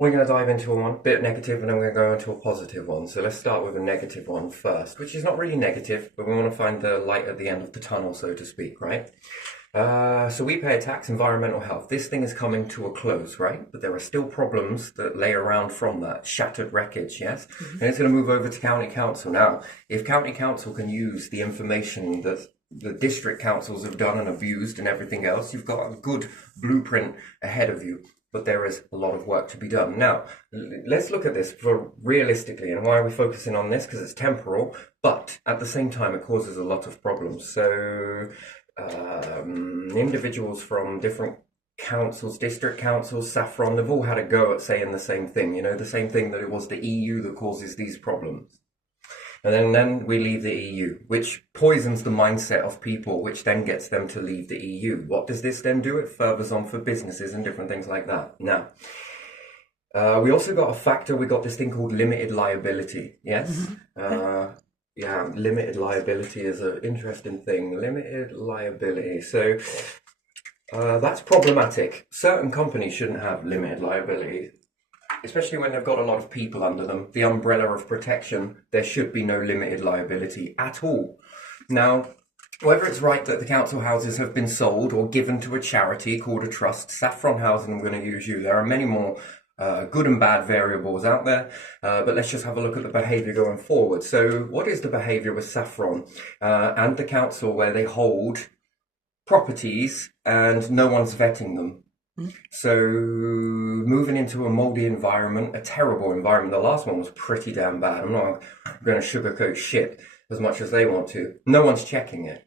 We're going to dive into one bit negative and then we're going to go into a positive one. So let's start with a negative one first, which is not really negative, but we want to find the light at the end of the tunnel, so to speak, right? So we pay a tax, environmental health. This thing is coming to a close, right? But there are still problems that lay around from that. Shattered wreckage, yes? And it's going to move over to county council. Now, if county council can use the information that the district councils have done and abused and everything else, you've got a good blueprint ahead of you. But there is a lot of work to be done. Now, let's look at this for realistically. And why are we focusing on this? Because it's temporal, but at the same time, it causes a lot of problems. So individuals from different councils, district councils, Saffron, they've all had a go at saying the same thing, the same thing, that it was the EU that causes these problems. And then we leave the EU, which poisons the mindset of people, which then gets them to leave the EU. What does this then do? It furthers on for businesses and different things like that. Now, we also got a factor, we got this thing called limited liability, yes? Yeah, limited liability is an interesting thing. Limited liability. So that's problematic. Certain companies shouldn't have limited liability, especially when they've got a lot of people under them. The umbrella of protection, there should be no limited liability at all. Now, whether it's right that the council houses have been sold or given to a charity called a trust, Saffron Housing, I'm going to use you. There are many more good and bad variables out there, but let's just have a look at the behaviour going forward. So what is the behaviour with Saffron and the council where they hold properties and no one's vetting them? So moving into a mouldy environment, a terrible environment. The last one was pretty damn bad. I'm not going to sugarcoat shit as much as they want to. No one's checking it.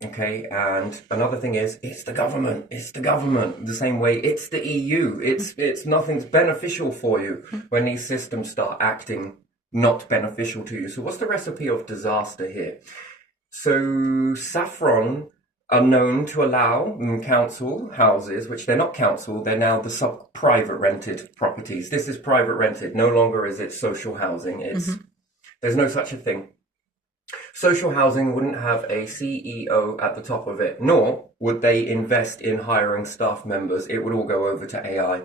Okay, and another thing is, it's the government. It's the government. The same way, it's the EU. It's nothing's beneficial for you when these systems start acting not beneficial to you. So what's the recipe of disaster here? So Saffron are known to allow council houses, which they're not council, they're now the private rented properties. This is private rented, no longer is it social housing. It's there's no such a thing. Social housing wouldn't have a CEO at the top of it, nor would they invest in hiring staff members. It would all go over to AI.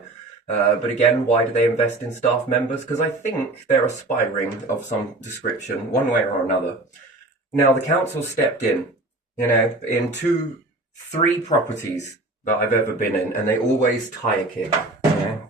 But again, why do they invest in staff members? Because I think they're aspiring of some description, one way or another. Now, the council stepped in, in 3 properties that I've ever been in, and they always tire kick.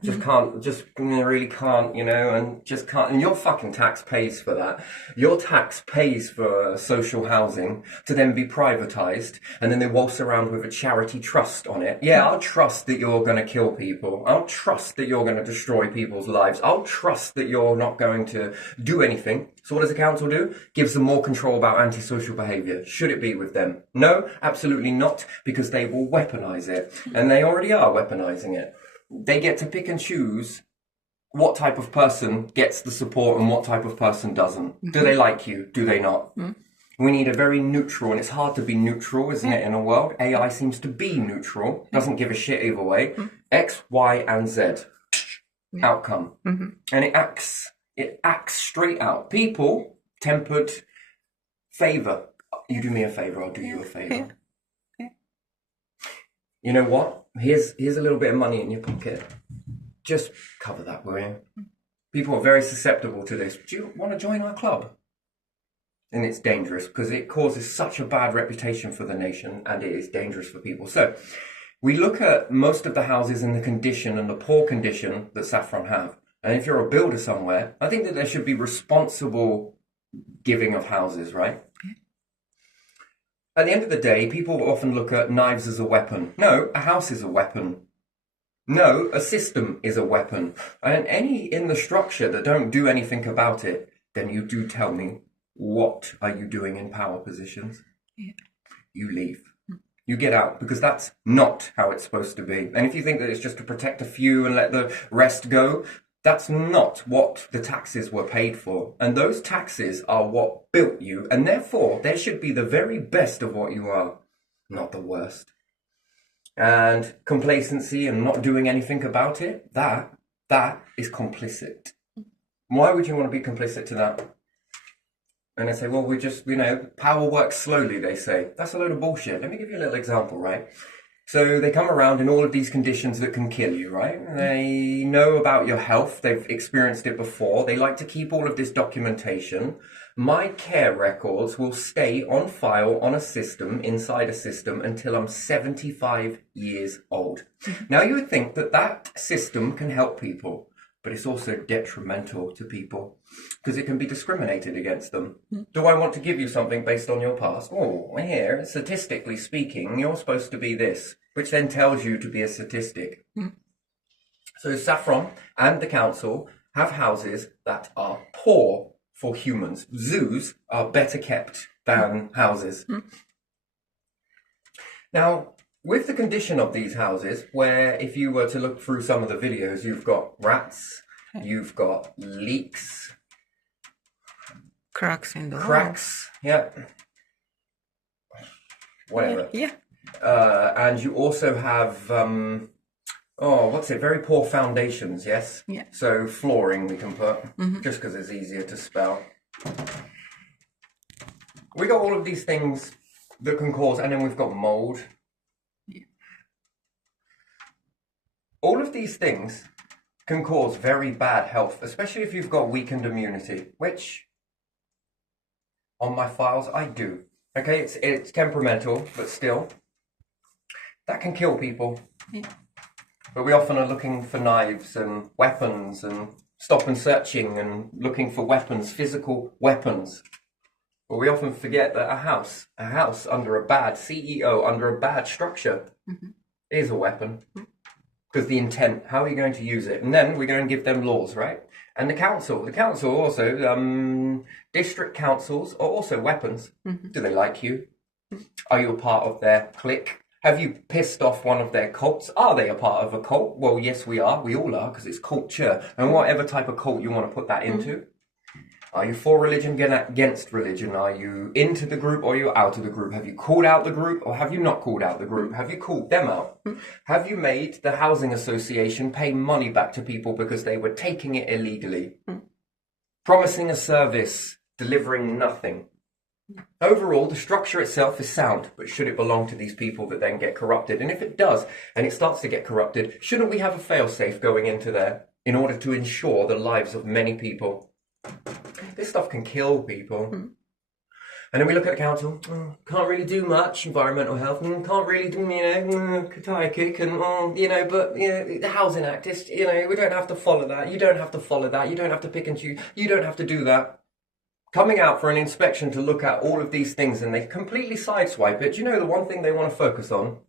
Really can't, and just can't. And your fucking tax pays for that. Your tax pays for social housing to then be privatized, and then they waltz around with a charity trust on it. Yeah, I'll trust that you're going to kill people. I'll trust that you're going to destroy people's lives. I'll trust that you're not going to do anything. So what does the council do? Gives them more control about antisocial behaviour. Should it be with them? No, absolutely not, because they will weaponize it. And they already are weaponizing it. They get to pick and choose what type of person gets the support and what type of person doesn't. Do they like you? Do they not? We need a very neutral, and it's hard to be neutral, isn't it, in a world? AI seems to be neutral, doesn't give a shit either way. X, Y, and Z. Outcome. And it acts straight out. People, tempered, favour. You do me a favour, I'll do you a favour. You know what? Here's a little bit of money in your pocket. Just cover that, will you? People are very susceptible to this. Do you want to join our club? And it's dangerous because it causes such a bad reputation for the nation, and it is dangerous for people. So we look at most of the houses in the condition and the poor condition that Saffron have. And if you're a builder somewhere, I think that there should be responsible giving of houses, right? At the end of the day, people often look at knives as a weapon. No, a house is a weapon. No, a system is a weapon. And any in the structure that don't do anything about it, then you do tell me, what are you doing in power positions? You leave. You get out, because that's not how it's supposed to be. And if you think that it's just to protect a few and let the rest go, that's not what the taxes were paid for. And those taxes are what built you. And therefore, there should be the very best of what you are, not the worst. And complacency and not doing anything about it, that is complicit. Why would you want to be complicit to that? And they say, well, power works slowly, they say. That's a load of bullshit. Let me give you a little example, right? So they come around in all of these conditions that can kill you, right? They know about your health. They've experienced it before. They like to keep all of this documentation. My care records will stay on file on a system, inside a system, until I'm 75 years old. Now you would think that that system can help people, but it's also detrimental to people because it can be discriminated against them. Do I want to give you something based on your past? Oh, here, statistically speaking, you're supposed to be this, which then tells you to be a statistic. So Saffron and the council have houses that are poor for humans. Zoos are better kept than houses. Now, with the condition of these houses, where if you were to look through some of the videos, you've got rats, you've got leaks, cracks in the cracks, yeah, whatever. Yeah. And you also have, very poor foundations, yes? Yeah. So flooring we can put, just because it's easier to spell. We got all of these things that can cause, and then we've got mold. All of these things can cause very bad health, especially if you've got weakened immunity, which on my files I do. Okay, it's temperamental, but still, that can kill people. Yeah. But we often are looking for knives and weapons and stop and searching and looking for weapons, physical weapons. But we often forget that a house under a bad CEO, under a bad structure, is a weapon. Because the intent, how are you going to use it? And then we go and give them laws, right? And the council also, district councils are also weapons. Do they like you? Are you a part of their clique? Have you pissed off one of their cults? Are they a part of a cult? Well, yes, we are. We all are, because it's culture. And whatever type of cult you want to put that into. Are you for religion, against religion? Are you into the group or you're out of the group? Have you called out the group or have you not called out the group? Have you called them out? Have you made the housing association pay money back to people because they were taking it illegally? Promising a service, delivering nothing. Overall, the structure itself is sound, but should it belong to these people that then get corrupted? And if it does, and it starts to get corrupted, shouldn't we have a fail-safe going into there in order to ensure the lives of many people? This stuff can kill people. And then we look at the council, can't really do much, environmental health, can't really do, tire kick, and, but, the Housing Act, is, we don't have to follow that, you don't have to follow that, you don't have to pick and choose, you don't have to do that. Coming out for an inspection to look at all of these things and they completely sideswipe it, do you know the one thing they want to focus on?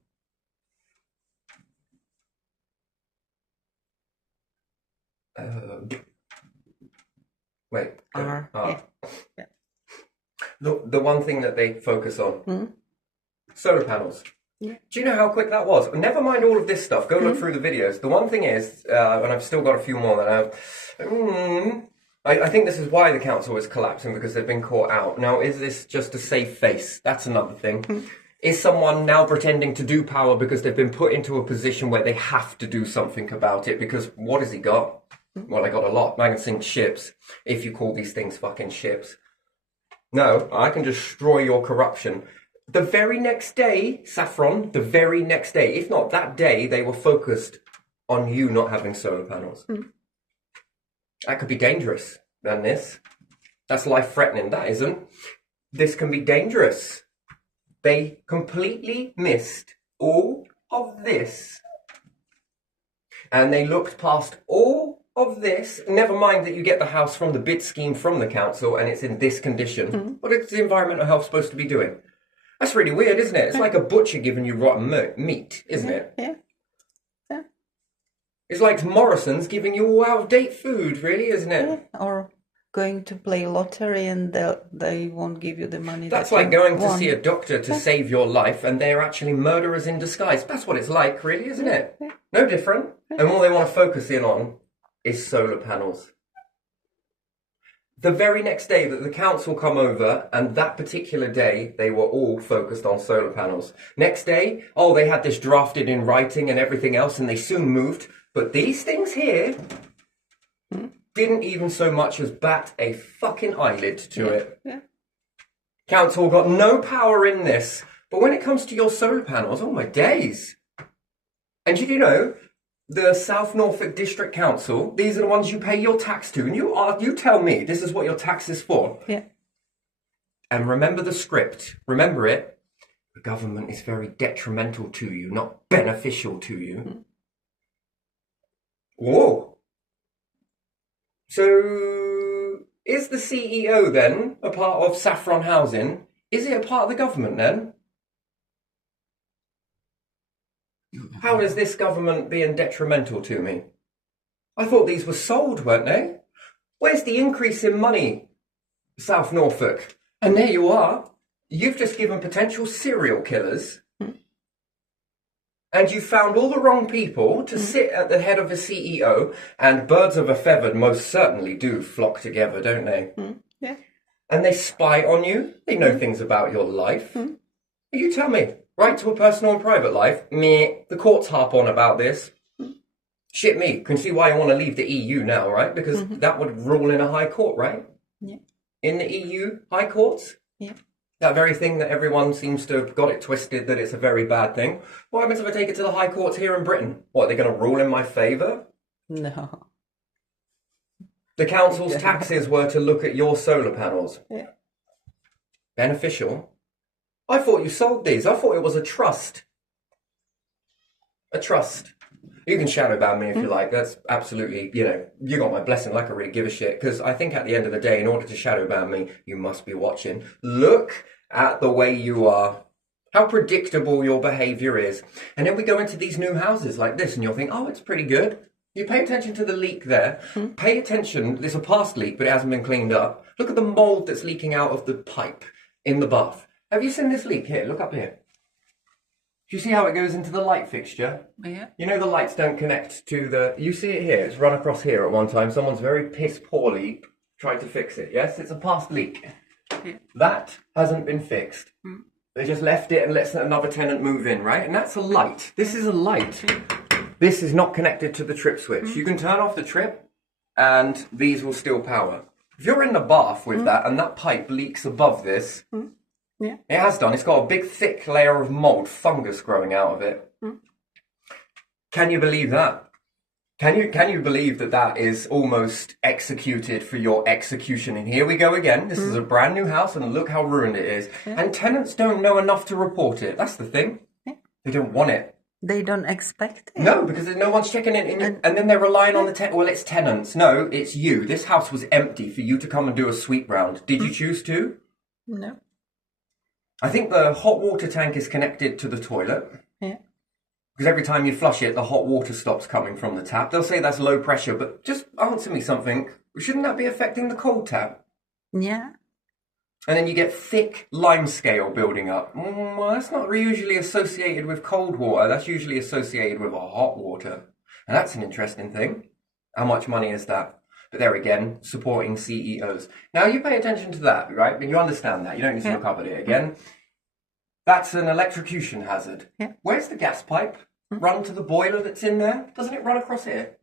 The one thing that they focus on, solar panels. Yeah. Do you know how quick that was? Never mind all of this stuff. Go look through the videos. The one thing is, and I've still got a few more that I think this is why the council is collapsing, because they've been caught out. Now, is this just to save face? That's another thing. Is someone now pretending to do power because they've been put into a position where they have to do something about it? Because what has he got? Well, I got a lot. I can sink ships, if you call these things fucking ships. No, I can destroy your corruption. The very next day, Saffron, the very next day, if not that day, they were focused on you not having solar panels. That could be dangerous than this. That's life-threatening. That isn't. This can be dangerous. They completely missed all of this. And they looked past all of this. Never mind that you get the house from the bid scheme from the council and it's in this condition. What is the environmental health supposed to be doing? That's really weird, isn't it? It's like a butcher giving you rotten meat, isn't it? Yeah. It's like Morrison's giving you all out-of-date food, really, isn't it? Yeah. Or going to play lottery and they won't give you the money. That's like going to see a doctor to save your life and they're actually murderers in disguise. That's what it's like, really, isn't it? Yeah. No different. And all they want to focus in on is solar panels. The very next day that the council come over, and that particular day, they were all focused on solar panels. Next day, they had this drafted in writing and everything else, and they soon moved. But these things here didn't even so much as bat a fucking eyelid to it. Yeah. Council got no power in this. But when it comes to your solar panels, oh my days, And did you know the South Norfolk District Council? These are the ones you pay your tax to, and you tell me this is what your tax is for. Yeah. And remember the script. Remember it. The government is very detrimental to you, not beneficial to you. Whoa. So, is the CEO then a part of Saffron Housing? Is it a part of the government then? How is this government being detrimental to me? I thought these were sold, weren't they? Where's the increase in money, South Norfolk? And there you are. You've just given potential serial killers, and you found all the wrong people to sit at the head of a CEO, and birds of a feather most certainly do flock together, don't they? Yeah. And they spy on you. They know things about your life. You tell me, right to a personal and private life, meh, the courts harp on about this. Shit me, can see why I want to leave the EU now, right? Because that would rule in a high court, right? Yeah. In the EU high courts? Yeah. That very thing that everyone seems to have got it twisted that it's a very bad thing. What happens if I take it to the high courts here in Britain? What, are they going to rule in my favour? No. The council's taxes were to look at your solar panels. Yeah. Beneficial? I thought you sold these. I thought it was a trust. A trust. You can shadow ban me if you like. That's absolutely, you got my blessing like I really give a shit. Because I think at the end of the day, in order to shadow ban me, you must be watching. Look at the way you are. How predictable your behaviour is. And then we go into these new houses like this and you'll think, oh, it's pretty good. You pay attention to the leak there. Pay attention. There's a past leak, but it hasn't been cleaned up. Look at the mould that's leaking out of the pipe in the bath. Have you seen this leak here? Look up here. Do you see how it goes into the light fixture? Yeah. You know the lights don't connect to the... You see it here. It's run across here at one time. Someone's very piss poorly tried to fix it. Yes, it's a past leak. Yeah. That hasn't been fixed. They just left it and let another tenant move in, right? And that's a light. This is a light. This is not connected to the trip switch. You can turn off the trip and these will still power. If you're in the bath with that and that pipe leaks above this... Yeah. It has done. It's got a big, thick layer of mould, fungus growing out of it. Can you believe that? Can you believe that that is almost executed for your execution? And here we go again. This is a brand new house, and look how ruined it is. Yeah. And tenants don't know enough to report it. That's the thing. Yeah. They don't want it. They don't expect it. No, because no one's checking it. And then they're relying on the well, it's tenants. No, it's you. This house was empty for you to come and do a sweep round. Did you choose to? No. I think the hot water tank is connected to the toilet. Yeah. Because every time you flush it, the hot water stops coming from the tap. They'll say that's low pressure, but just answer me something. Shouldn't that be affecting the cold tap? Yeah. And then you get thick limescale building up. Well, that's not usually associated with cold water. That's usually associated with a hot water. And that's an interesting thing. How much money is that? But there again, supporting CEOs. Now you pay attention to that, right? And you understand that. You don't need to look up at it again. That's an electrocution hazard. Yeah. Where's the gas pipe? Run to the boiler that's in there? Doesn't it run across here?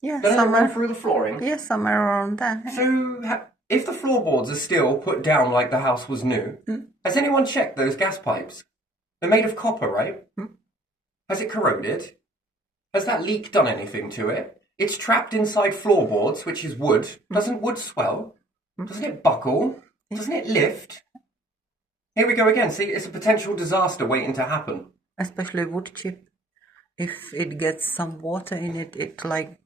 Yeah. Doesn't it run through the flooring? Yeah, somewhere around there. So if the floorboards are still put down like the house was new, has anyone checked those gas pipes? They're made of copper, right? Has it corroded? Has that leak done anything to it? It's trapped inside floorboards, which is wood. Doesn't wood swell? Doesn't it buckle? Doesn't it lift? Here we go again. See, it's a potential disaster waiting to happen. Especially wood chip. If it gets some water in it, it like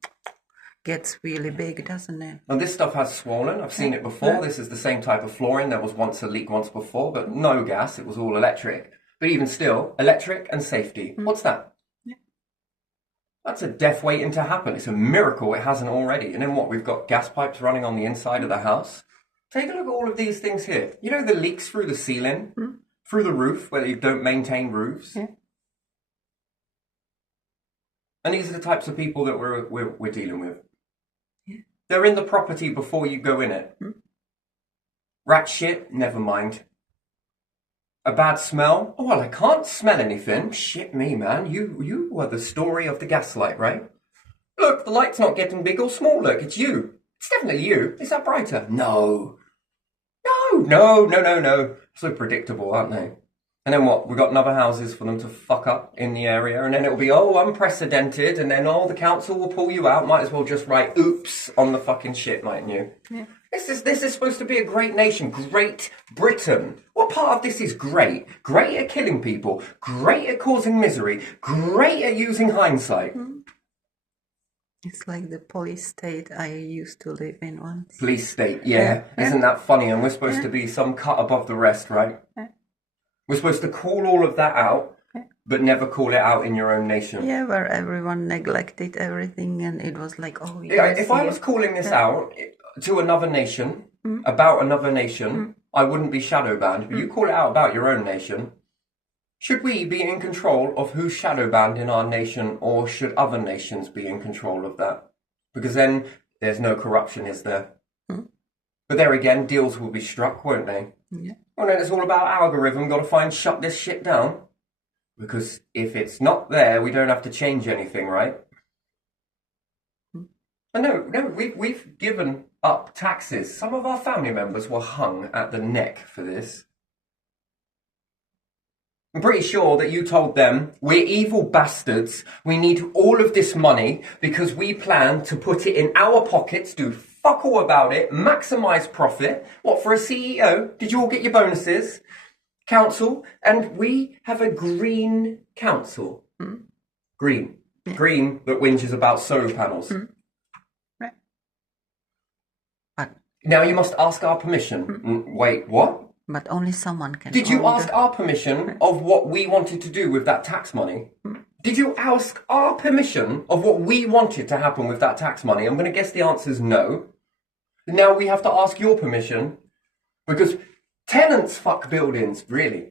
gets really big, doesn't it? And this stuff has swollen. I've seen it before. Yeah. This is the same type of flooring. There was once a leak once before, but no gas. It was all electric. But even still, electric and safety. What's that? That's a death waiting to happen. It's a miracle it hasn't already. And then what? We've got gas pipes running on the inside of the house. Take a look at all of these things here. You know the leaks through the ceiling, through the roof, where you don't maintain roofs? Yeah. And these are the types of people that we're dealing with. Yeah. They're in the property before you go in it. Rat shit, never mind. A bad smell? Oh, well, I can't smell anything. Shit me, man. You were the story of the gaslight, right? Look, the light's not getting big or small. Look, it's you. It's definitely you. Is that brighter? No. No. So predictable, aren't they? And then what? We got another houses for them to fuck up in the area, and then it'll be unprecedented, and then the council will pull you out. Might as well just write "oops" on the fucking shit, mightn't you? Yeah. This is supposed to be a great nation, Great Britain. What part of this is great? Great at killing people, great at causing misery, great at using hindsight. It's like the police state I used to live in once. Police state, yeah. Isn't that funny? And we're supposed to be some cut above the rest, right? Yeah. We're supposed to call all of that out, but never call it out in your own nation. Yeah, where everyone neglected everything and it was like, oh, Yeah, if I was calling this out to another nation, about another nation, I wouldn't be shadow banned. But you call it out about your own nation. Should we be in control of who's shadow banned in our nation, or should other nations be in control of that? Because then there's no corruption, is there? But there again, deals will be struck, won't they? Yeah. Well, then it's all about algorithm. Got to shut this shit down. Because if it's not there, we don't have to change anything, right? And no, we've given up taxes. Some of our family members were hung at the neck for this. I'm pretty sure that you told them, we're evil bastards, we need all of this money because we plan to put it in our pockets, do fuck all about it, maximise profit. What, for a CEO? Did you all get your bonuses? Council? And we have a green council. Green. Yeah. Green that whinges about solar panels. Right. Now you must ask our permission. Wait, what? But only someone can. Did you ask our permission of what we wanted to do with that tax money? Did you ask our permission of what we wanted to happen with that tax money? I'm going to guess the answer is no. Now we have to ask your permission because tenants fuck buildings, really.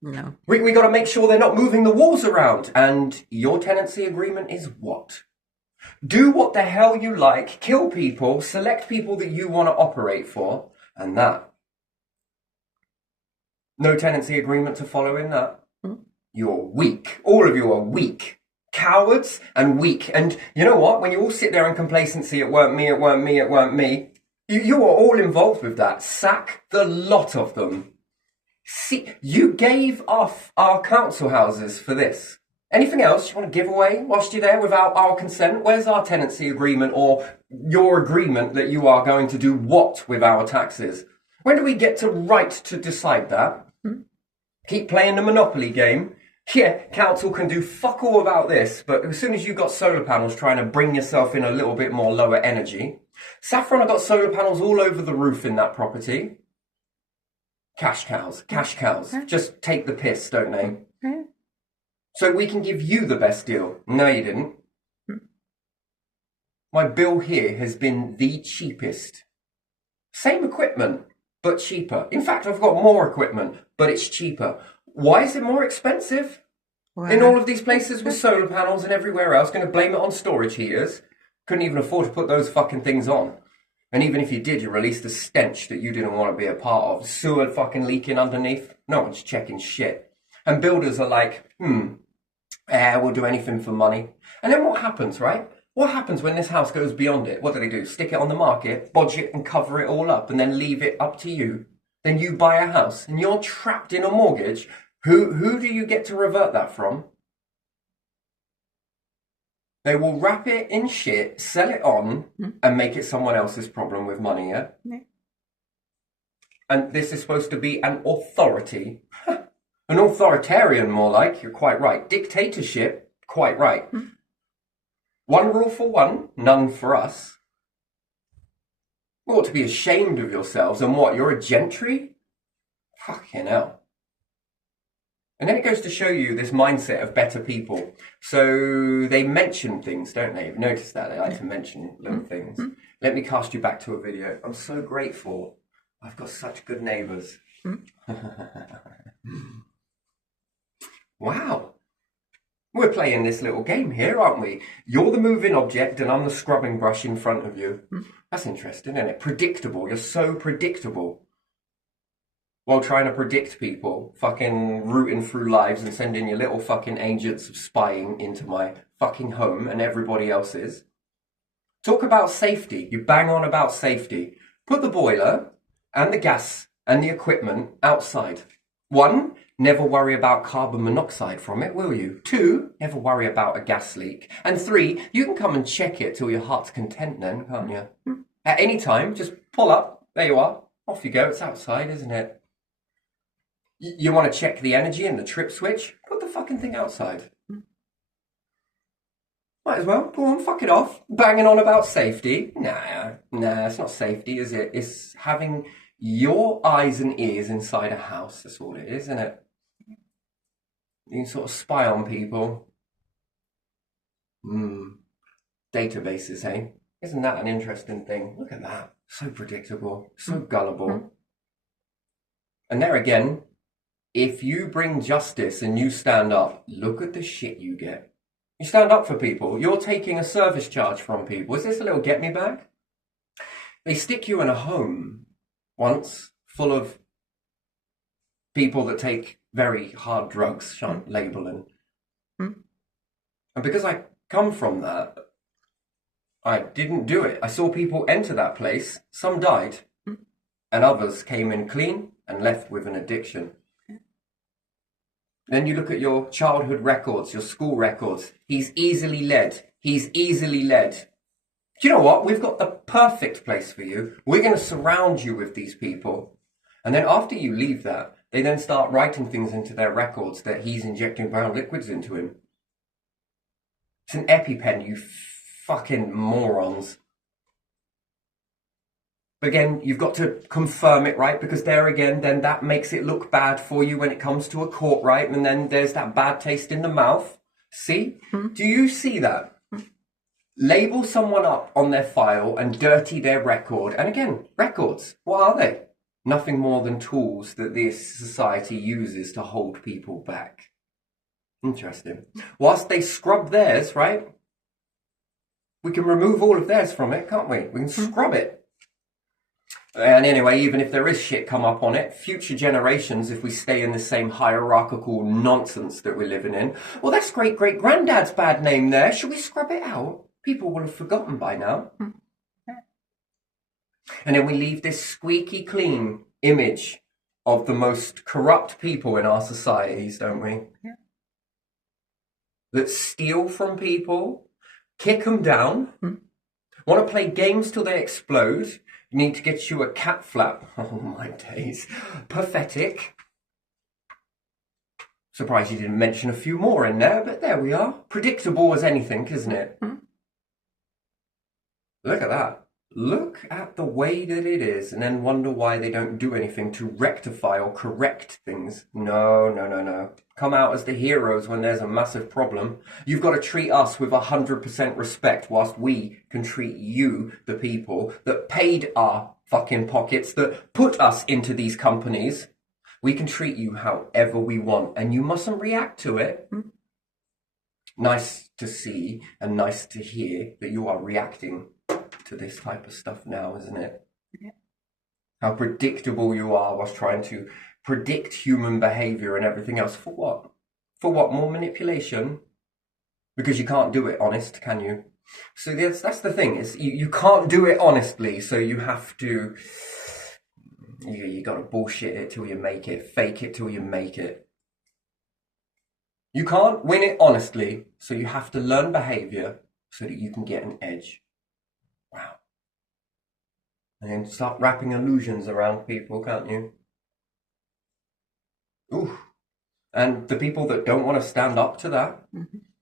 No. We got to make sure they're not moving the walls around. And your tenancy agreement is what? Do what the hell you like, kill people, select people that you want to operate for, and that. No tenancy agreement to follow in that. You're weak. All of you are weak. Cowards and weak. And you know what? When you all sit there in complacency, it weren't me, it weren't me, it weren't me. You are all involved with that. Sack the lot of them. See, you gave off our council houses for this. Anything else you want to give away whilst you're there without our consent? Where's our tenancy agreement or your agreement that you are going to do what with our taxes? When do we get to right to decide that? Keep playing the Monopoly game. Yeah, council can do fuck all about this, but as soon as you got solar panels trying to bring yourself in a little bit more lower energy, Saffron have got solar panels all over the roof in that property. Cash cows. Just take the piss, don't they? So we can give you the best deal. No, you didn't. My bill here has been the cheapest. Same equipment, but cheaper. In fact, I've got more equipment, but it's cheaper. Why is it more expensive? Well, In all of these places with solar panels and everywhere else, going to blame it on storage heaters. Couldn't even afford to put those fucking things on. And even if you did, you released a stench that you didn't want to be a part of. Sewer fucking leaking underneath. No one's checking shit. And builders are like, we'll do anything for money. And then what happens, right? What happens when this house goes beyond it? What do? Stick it on the market, bodge it and cover it all up and then leave it up to you? Then you buy a house and you're trapped in a mortgage. Who do you get to revert that from? They will wrap it in shit, sell it on, and make it someone else's problem with money, yeah? And this is supposed to be an authority. An authoritarian, more like, you're quite right. Dictatorship, quite right. One rule for one, none for us. You ought to be ashamed of yourselves. And what, you're a gentry? Fucking hell. And then it goes to show you this mindset of better people. So they mention things, don't they? You've noticed that. They like to mention little things. Let me cast you back to a video. I'm so grateful. I've got such good neighbours. Wow. We're playing this little game here, aren't we? You're the moving object and I'm the scrubbing brush in front of you. That's interesting, isn't it? Predictable. You're so predictable. While trying to predict people, fucking rooting through lives and sending your little fucking agents of spying into my fucking home and everybody else's. Talk about safety. You bang on about safety. Put the boiler and the gas and the equipment outside. One, never worry about carbon monoxide from it, will you? Two, never worry about a gas leak. And three, you can come and check it till your heart's content then, can't you? At any time, just pull up, there you are, off you go, it's outside, isn't it? You want to check the energy and the trip switch? Put the fucking thing outside. Might as well, go on, fuck it off. Banging on about safety. Nah, it's not safety, is it? It's having your eyes and ears inside a house, that's all it is, isn't it? You can sort of spy on people. Databases, eh? Isn't that an interesting thing? Look at that. So predictable, so gullible. And there again, if you bring justice and you stand up, look at the shit you get. You stand up for people. You're taking a service charge from people. Is this a little get me back? They stick you in a home once full of people that take very hard drugs, shan't label and. And because I come from that, I didn't do it. I saw people enter that place. Some died, and others came in clean and left with an addiction. Then you look at your childhood records, your school records. He's easily led. He's easily led. Do you know what? We've got the perfect place for you. We're going to surround you with these people. And then after you leave that, they then start writing things into their records that he's injecting brown liquids into him. It's an EpiPen, you fucking morons. But again, you've got to confirm it, right? Because there again, then that makes it look bad for you when it comes to a court, right? And then there's that bad taste in the mouth. See? Do you see that? Label someone up on their file and dirty their record. And again, records, what are they? Nothing more than tools that this society uses to hold people back. Interesting. Whilst they scrub theirs, right? We can remove all of theirs from it, can't we? We can scrub it. And anyway, even if there is shit come up on it, future generations, if we stay in the same hierarchical nonsense that we're living in, well, that's great-great-granddad's bad name there. Should we scrub it out? People will have forgotten by now. And then we leave this squeaky clean image of the most corrupt people in our societies, don't we? Yeah. That steal from people, kick them down, want to play games till they explode, need to get you a cat flap. Oh my days. Pathetic. Surprised you didn't mention a few more in there, but there we are. Predictable as anything, isn't it? Look at that. Look at the way that it is, and then wonder why they don't do anything to rectify or correct things. No. Come out as the heroes when there's a massive problem. You've got to treat us with 100% respect whilst we can treat you, the people that paid our fucking pockets, that put us into these companies. We can treat you however we want, and you mustn't react to it. Nice to see and nice to hear that you are reacting to this type of stuff now, isn't it? Yeah. How predictable you are whilst trying to predict human behaviour and everything else. For what? For what? More manipulation? Because you can't do it honest, can you? So that's the thing, is you can't do it honestly, so you have to... You got to bullshit it till you make it, fake it till you make it. You can't win it honestly, so you have to learn behaviour so that you can get an edge. Wow. And then start wrapping illusions around people, can't you? Ooh. And the people that don't want to stand up to that,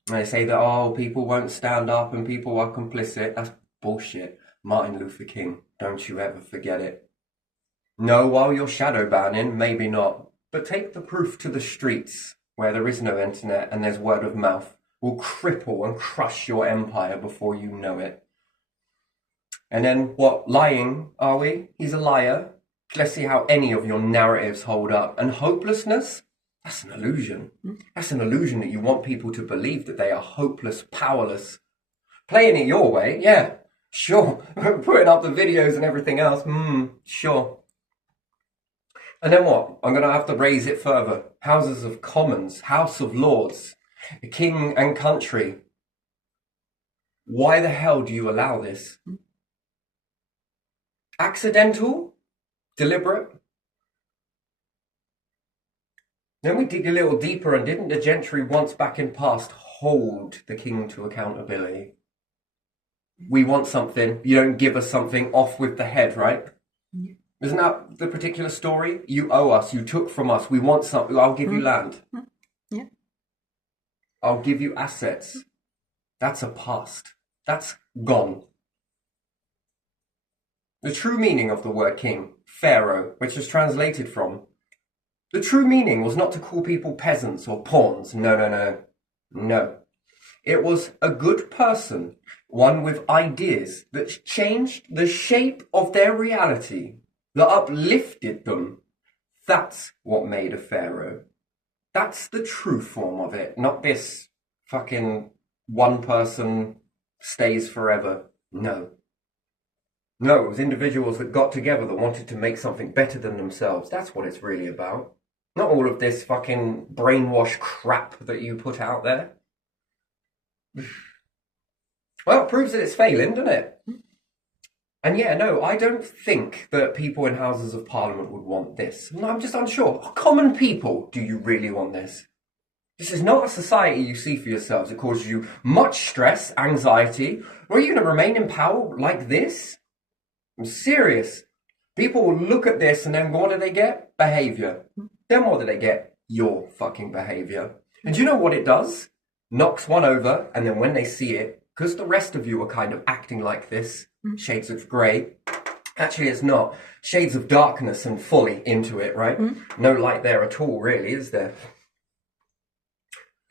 they say that, oh, people won't stand up and people are complicit. That's bullshit. Martin Luther King, don't you ever forget it. No, while you're shadow banning, maybe not. But take the proof to the streets, where there is no internet and there's word of mouth. Will cripple and crush your empire before you know it. And then what? Lying, are we? He's a liar. Let's see how any of your narratives hold up. And hopelessness? That's an illusion. That's an illusion that you want people to believe that they are hopeless, powerless. Playing it your way, yeah, sure. Putting up the videos and everything else, sure. And then what? I'm going to have to raise it further. Houses of Commons, House of Lords, King and Country. Why the hell do you allow this? Accidental? Deliberate? Then we dig a little deeper, and didn't the gentry once back in past hold the king to accountability? We want something, you don't give us something, off with the head, right? Yeah. Isn't that the particular story? You owe us, you took from us, we want something, I'll give you land. Yeah. I'll give you assets. That's a past. That's gone. The true meaning of the word king, pharaoh, which is translated from, the true meaning was not to call people peasants or pawns. No. It was a good person, one with ideas that changed the shape of their reality, that uplifted them. That's what made a pharaoh. That's the true form of it, not this fucking one person stays forever. No, it was individuals that got together that wanted to make something better than themselves. That's what it's really about. Not all of this fucking brainwash crap that you put out there. Well, it proves that it's failing, doesn't it? And yeah, no, I don't think that people in Houses of Parliament would want this. I'm just unsure. Common people, do you really want this? This is not a society you see for yourselves. It causes you much stress, anxiety. Or are you going to remain in power like this? I'm serious. People will look at this and then what do they get? Behaviour. Then what do they get? Your fucking behaviour. And do you know what it does? Knocks one over, and then when they see it, because the rest of you are kind of acting like this, shades of grey. Actually, it's not. Shades of darkness and fully into it, right? No light there at all, really, is there?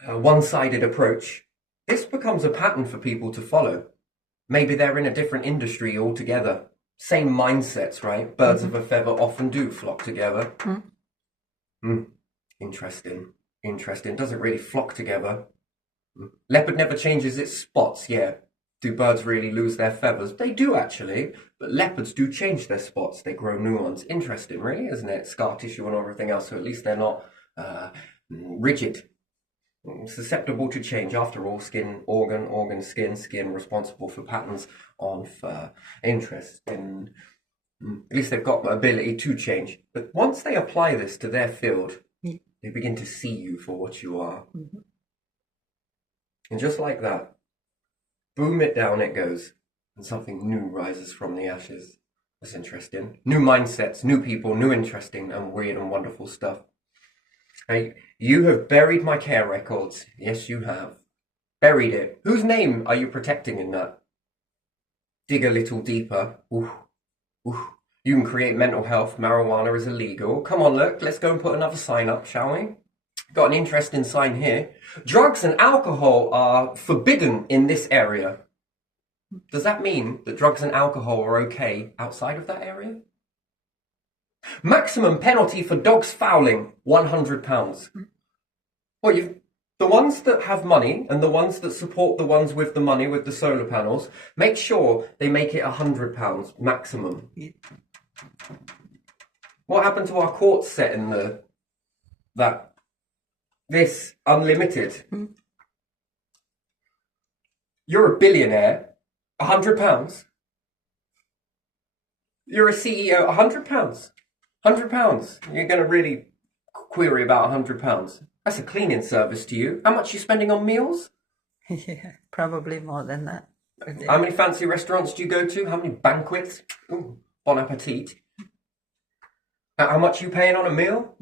A one-sided approach. This becomes a pattern for people to follow. Maybe they're in a different industry altogether. Same mindsets, right? Birds of a feather often do flock together. Interesting. Doesn't really flock together. Leopard never changes its spots, yeah. Do birds really lose their feathers? They do, actually. But leopards do change their spots. They grow new ones. Interesting, really, isn't it? Scar tissue and everything else, so at least they're not rigid. Susceptible to change. After all, skin, organ, skin, responsible for patterns on fur. Interesting. At least they've got the ability to change. But once they apply this to their field, they begin to see you for what you are. And just like that, boom, it down it goes. And something new rises from the ashes. That's interesting. New mindsets, new people, new interesting and weird and wonderful stuff. Hey, you have buried my care records. Yes, you have. Buried it. Whose name are you protecting in that? Dig a little deeper. Ooh. You can create mental health. Marijuana is illegal. Come on, look. Let's go and put another sign up, shall we? Got an interesting sign here. Drugs and alcohol are forbidden in this area. Does that mean that drugs and alcohol are okay outside of that area? Maximum penalty for dogs fouling, £100. Well, the ones that have money and the ones that support the ones with the money with the solar panels, make sure they make it £100 maximum. What happened to our courts setting this unlimited? You're a billionaire, £100. You're a CEO, £100. £100. You're going to really query about £100. That's a cleaning service to you. How much are you spending on meals? Yeah, probably more than that. How many fancy restaurants do you go to? How many banquets? Ooh, bon appetit. How much are you paying on a meal?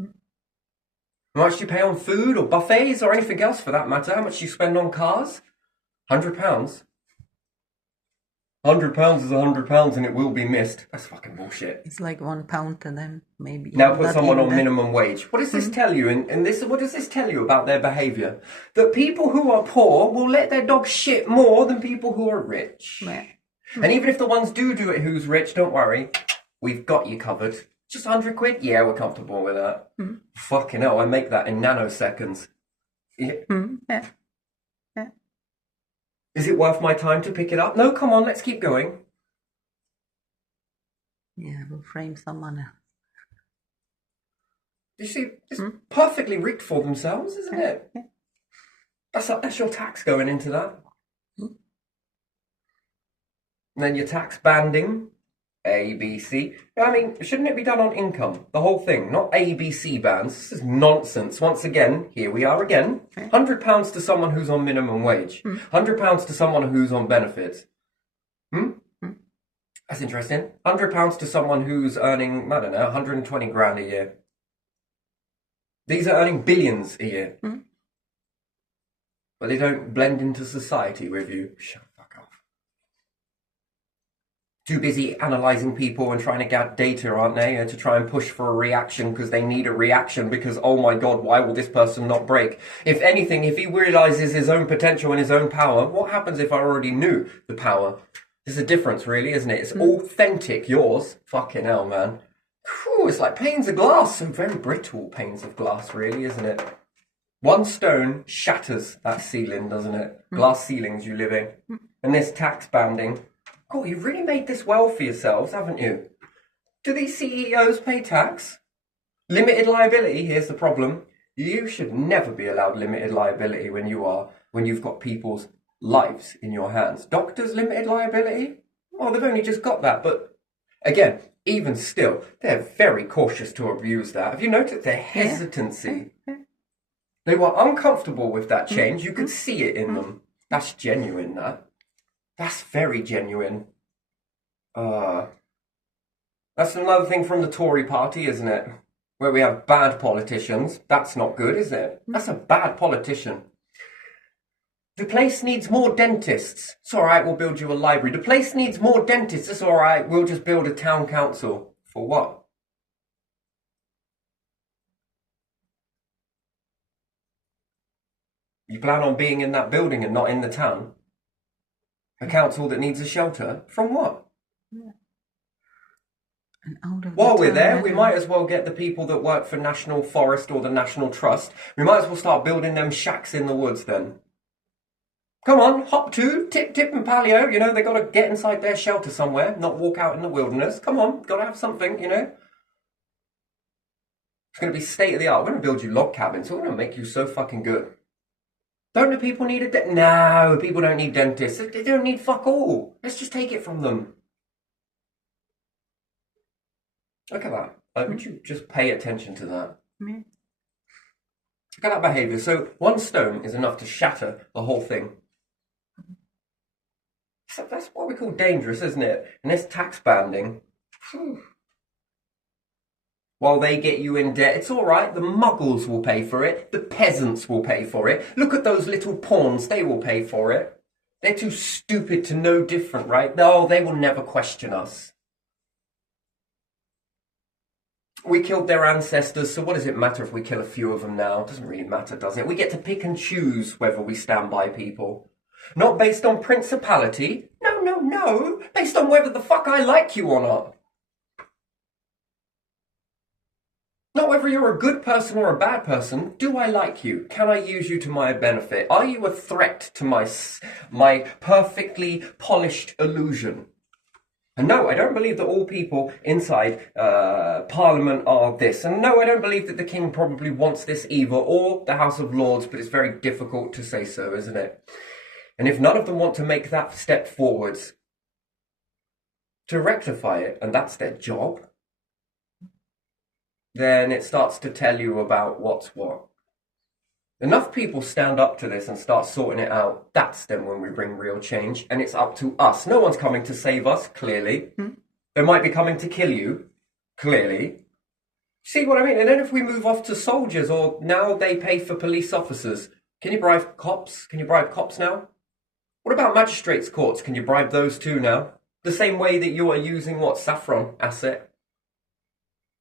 How much do you pay on food or buffets or anything else for that matter? How much do you spend on cars? £100. £100 is £100 and it will be missed. That's fucking bullshit. It's like £1 to them, maybe. Now put someone on minimum wage. What does this tell you? What does this tell you about their behaviour? That people who are poor will let their dogs shit more than people who are rich. Yeah. And even if the ones do it who's rich, don't worry. We've got you covered. Just £100? Yeah, we're comfortable with that. Fucking hell, I make that in nanoseconds. Yeah. Is it worth my time to pick it up? No, come on, let's keep going. Yeah, we'll frame someone else. You see, it's perfectly rigged for themselves, isn't it? Yeah. That's your tax going into that. And then your tax banding. A, B, C. I mean, shouldn't it be done on income? The whole thing, not A, B, C bands. This is nonsense. Once again, here we are again. £100 to someone who's on minimum wage. £100 to someone who's on benefits. That's interesting. £100 to someone who's earning, I don't know, 120 grand a year. These are earning billions a year. But they don't blend into society with you. Shut the fuck up. Too busy analysing people and trying to get data, aren't they? To try and push for a reaction because they need a reaction because, oh my god, why will this person not break? If anything, if he realises his own potential and his own power, what happens if I already knew the power? There's a difference, really, isn't it? It's authentic, yours. Fucking hell, man. Whew, it's like panes of glass. Some very brittle panes of glass, really, isn't it? One stone shatters that ceiling, doesn't it? Glass ceilings you live in. And this tax banding. God, you've really made this well for yourselves, haven't you? Do these CEOs pay tax? Limited liability, here's the problem. You should never be allowed limited liability when you've got people's lives in your hands. Doctors, limited liability? Well, they've only just got that, but again, even still, they're very cautious to abuse that. Have you noticed their hesitancy? They were uncomfortable with that change. You could see it in them. That's genuine, that. That's very genuine. That's another thing from the Tory party, isn't it? Where we have bad politicians. That's not good, is it? That's a bad politician. The place needs more dentists. It's all right, we'll build you a library. The place needs more dentists. It's all right, we'll just build a town council. For what? You plan on being in that building and not in the town? A council that needs a shelter? From what? While we're there, we might as well get the people that work for National Forest or the National Trust. We might as well start building them shacks in the woods then. Come on, hop to, Tip and Paleo, you know, they got to get inside their shelter somewhere, not walk out in the wilderness. Come on, got to have something, you know. It's going to be state of the art. We're going to build you log cabins. We're going to make you so fucking good. Don't the people need a dentist? No, people don't need dentists. They don't need fuck all. Let's just take it from them. Look at that. Would you just pay attention to that? Look at that behaviour. So one stone is enough to shatter the whole thing. So that's what we call dangerous, isn't it? And this tax banding, while they get you in debt, it's all right. The muggles will pay for it. The peasants will pay for it. Look at those little pawns. They will pay for it. They're too stupid to know different, right? No, they will never question us. We killed their ancestors, so what does it matter if we kill a few of them now? It doesn't really matter, does it? We get to pick and choose whether we stand by people. Not based on principality. No. Based on whether the fuck I like you or not. Not whether you're a good person or a bad person. Do I like you? Can I use you to my benefit? Are you a threat to my perfectly polished illusion? And no, I don't believe that all people inside Parliament are this. And no, I don't believe that the King probably wants this either, or the House of Lords, but it's very difficult to say so, isn't it? And if none of them want to make that step forwards to rectify it, and that's their job, then it starts to tell you about what's what. Enough people stand up to this and start sorting it out. That's then when we bring real change, and it's up to us. No one's coming to save us, clearly. They might be coming to kill you, clearly. See what I mean? And then if we move off to soldiers, or now they pay for police officers. Can you bribe cops? Can you bribe cops now? What about magistrates' courts? Can you bribe those too now? The same way that you are using, Saffron asset.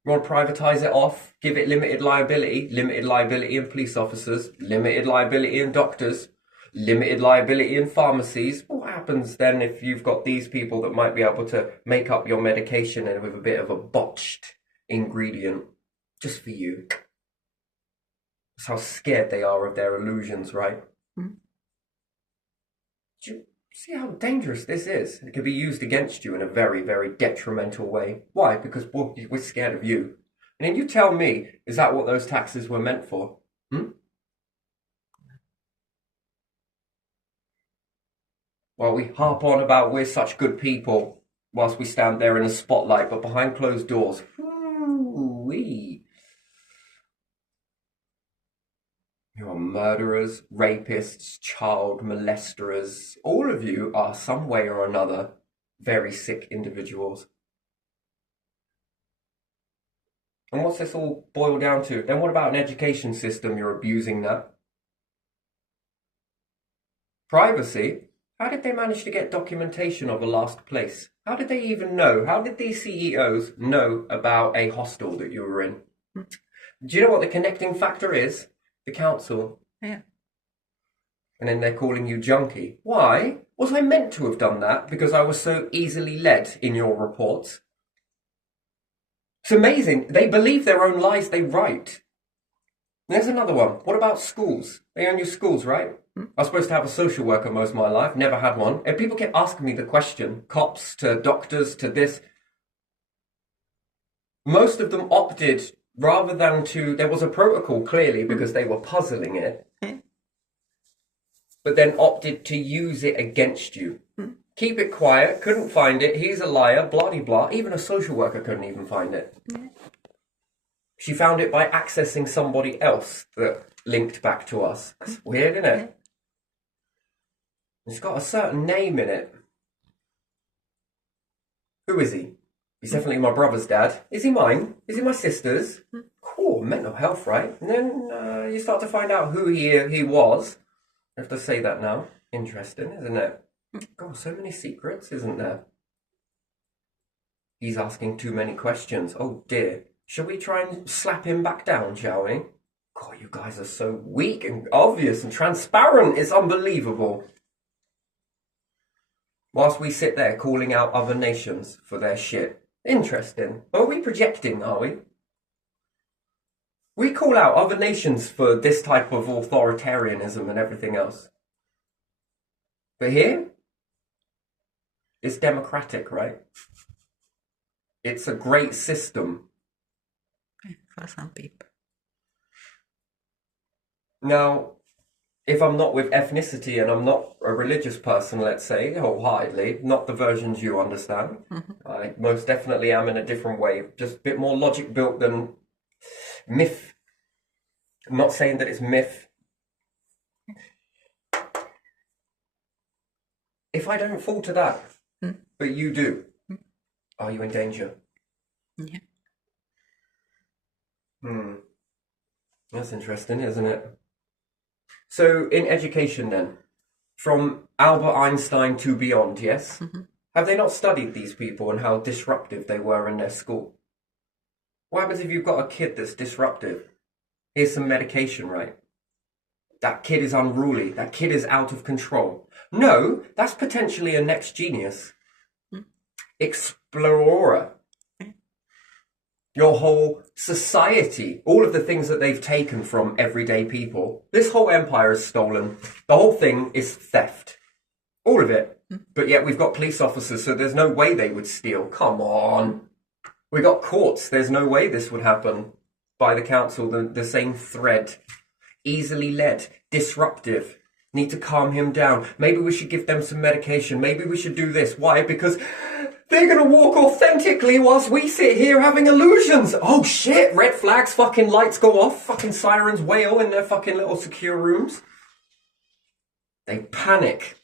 You want to privatise it off, give it limited liability in police officers, limited liability in doctors, limited liability in pharmacies. What happens then if you've got these people that might be able to make up your medication and with a bit of a botched ingredient just for you? That's how scared they are of their illusions, right? Do you see how dangerous this is? It could be used against you in a very, very detrimental way. Why? Because we're scared of you. And then you tell me, is that what those taxes were meant for? Well, we harp on about we're such good people. whilst we stand there in the spotlight, but behind closed doors, wee. You are murderers, rapists, child molesters. All of you are some way or another very sick individuals. And what's this all boiled down to? Then what about an education system? You're abusing that. Privacy? How did they manage to get documentation of a last place? How did they even know? How did these CEOs know about a hostel that you were in? Do you know what the connecting factor is? The council. Yeah. And then they're calling you junkie. Why? Was I meant to have done that because I was so easily led in your reports? It's amazing. They believe their own lies they write. There's another one. What about schools? They own your schools, right? I was supposed to have a social worker most of my life. Never had one. And people kept asking me the question. Cops to doctors to this. Most of them opted rather than to... There was a protocol, clearly, because they were puzzling it. But then opted to use it against you. Keep it quiet. Couldn't find it. He's a liar. Blah, blah, blah. Even a social worker couldn't even find it. She found it by accessing somebody else that linked back to us. That's weird, isn't it? It's got a certain name in it. Who is he? He's definitely my brother's dad. Is he mine? Is he my sister's? Cool, mental health, right? And then you start to find out who he was. I have to say that now. Interesting, isn't it? God, so many secrets, isn't there? He's asking too many questions. Oh dear. Shall we try and slap him back down, shall we? God, you guys are so weak and obvious and transparent. It's unbelievable. Whilst we sit there calling out other nations for their shit. Interesting. Are we projecting, are we? We call out other nations for this type of authoritarianism and everything else. But here, it's democratic, right? It's a great system. For some people. Now, if I'm not with ethnicity and I'm not a religious person, let's say, wholeheartedly, not the versions you understand, I most definitely am in a different way, just a bit more logic built than myth. I'm not saying that it's myth. If I don't fall to that, but you do, are you in danger? Yeah. That's interesting, isn't it? So, in education then, from Albert Einstein to beyond, yes? Have they not studied these people and how disruptive they were in their school? What happens if you've got a kid that's disruptive? Here's some medication, right? That kid is unruly. That kid is out of control. No, that's potentially a next genius. Explorer. Your whole society, all of the things that they've taken from everyday people. This whole empire is stolen. The whole thing is theft. All of it. But yet we've got police officers, so there's no way they would steal. Come on. We got courts. There's no way this would happen. By the council, the same thread. Easily led. Disruptive. Need to calm him down. Maybe we should give them some medication. Maybe we should do this. Why? Because they're going to walk authentically whilst we sit here having illusions. Oh shit, red flags, fucking lights go off, fucking sirens wail in their fucking little secure rooms. They panic.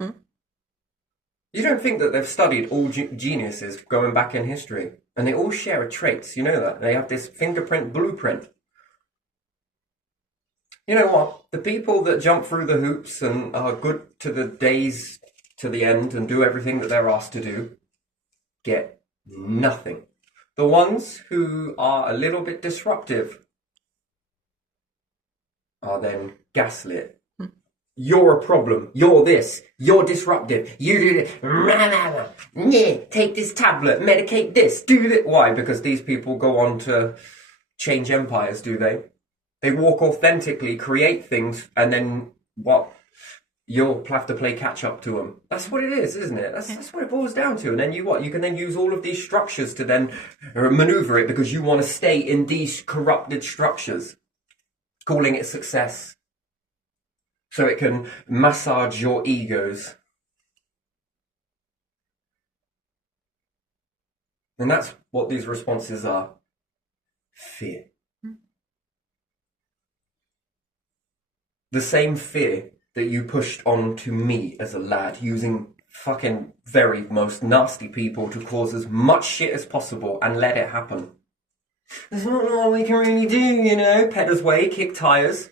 You don't think that they've studied all geniuses going back in history? And they all share a trait, you know that? They have this fingerprint blueprint. You know what? The people that jump through the hoops and are good to the days to the end and do everything that they're asked to do get nothing. The ones who are a little bit disruptive are then gaslit. You're a problem. You're this. You're disruptive. You do this. Take this tablet. Medicate this. Do that. Why? Because these people go on to change empires, do they? They walk authentically, create things, and then what? You'll have to play catch up to them. That's what it is, isn't it? That's what it boils down to. And then you what? You can then use all of these structures to then maneuver it because you want to stay in these corrupted structures, calling it success. So it can massage your egos. And that's what these responses are. Fear. The same fear that you pushed onto me as a lad, using fucking very most nasty people to cause as much shit as possible and let it happen. There's not all we can really do, you know. Pet his way, kick tires.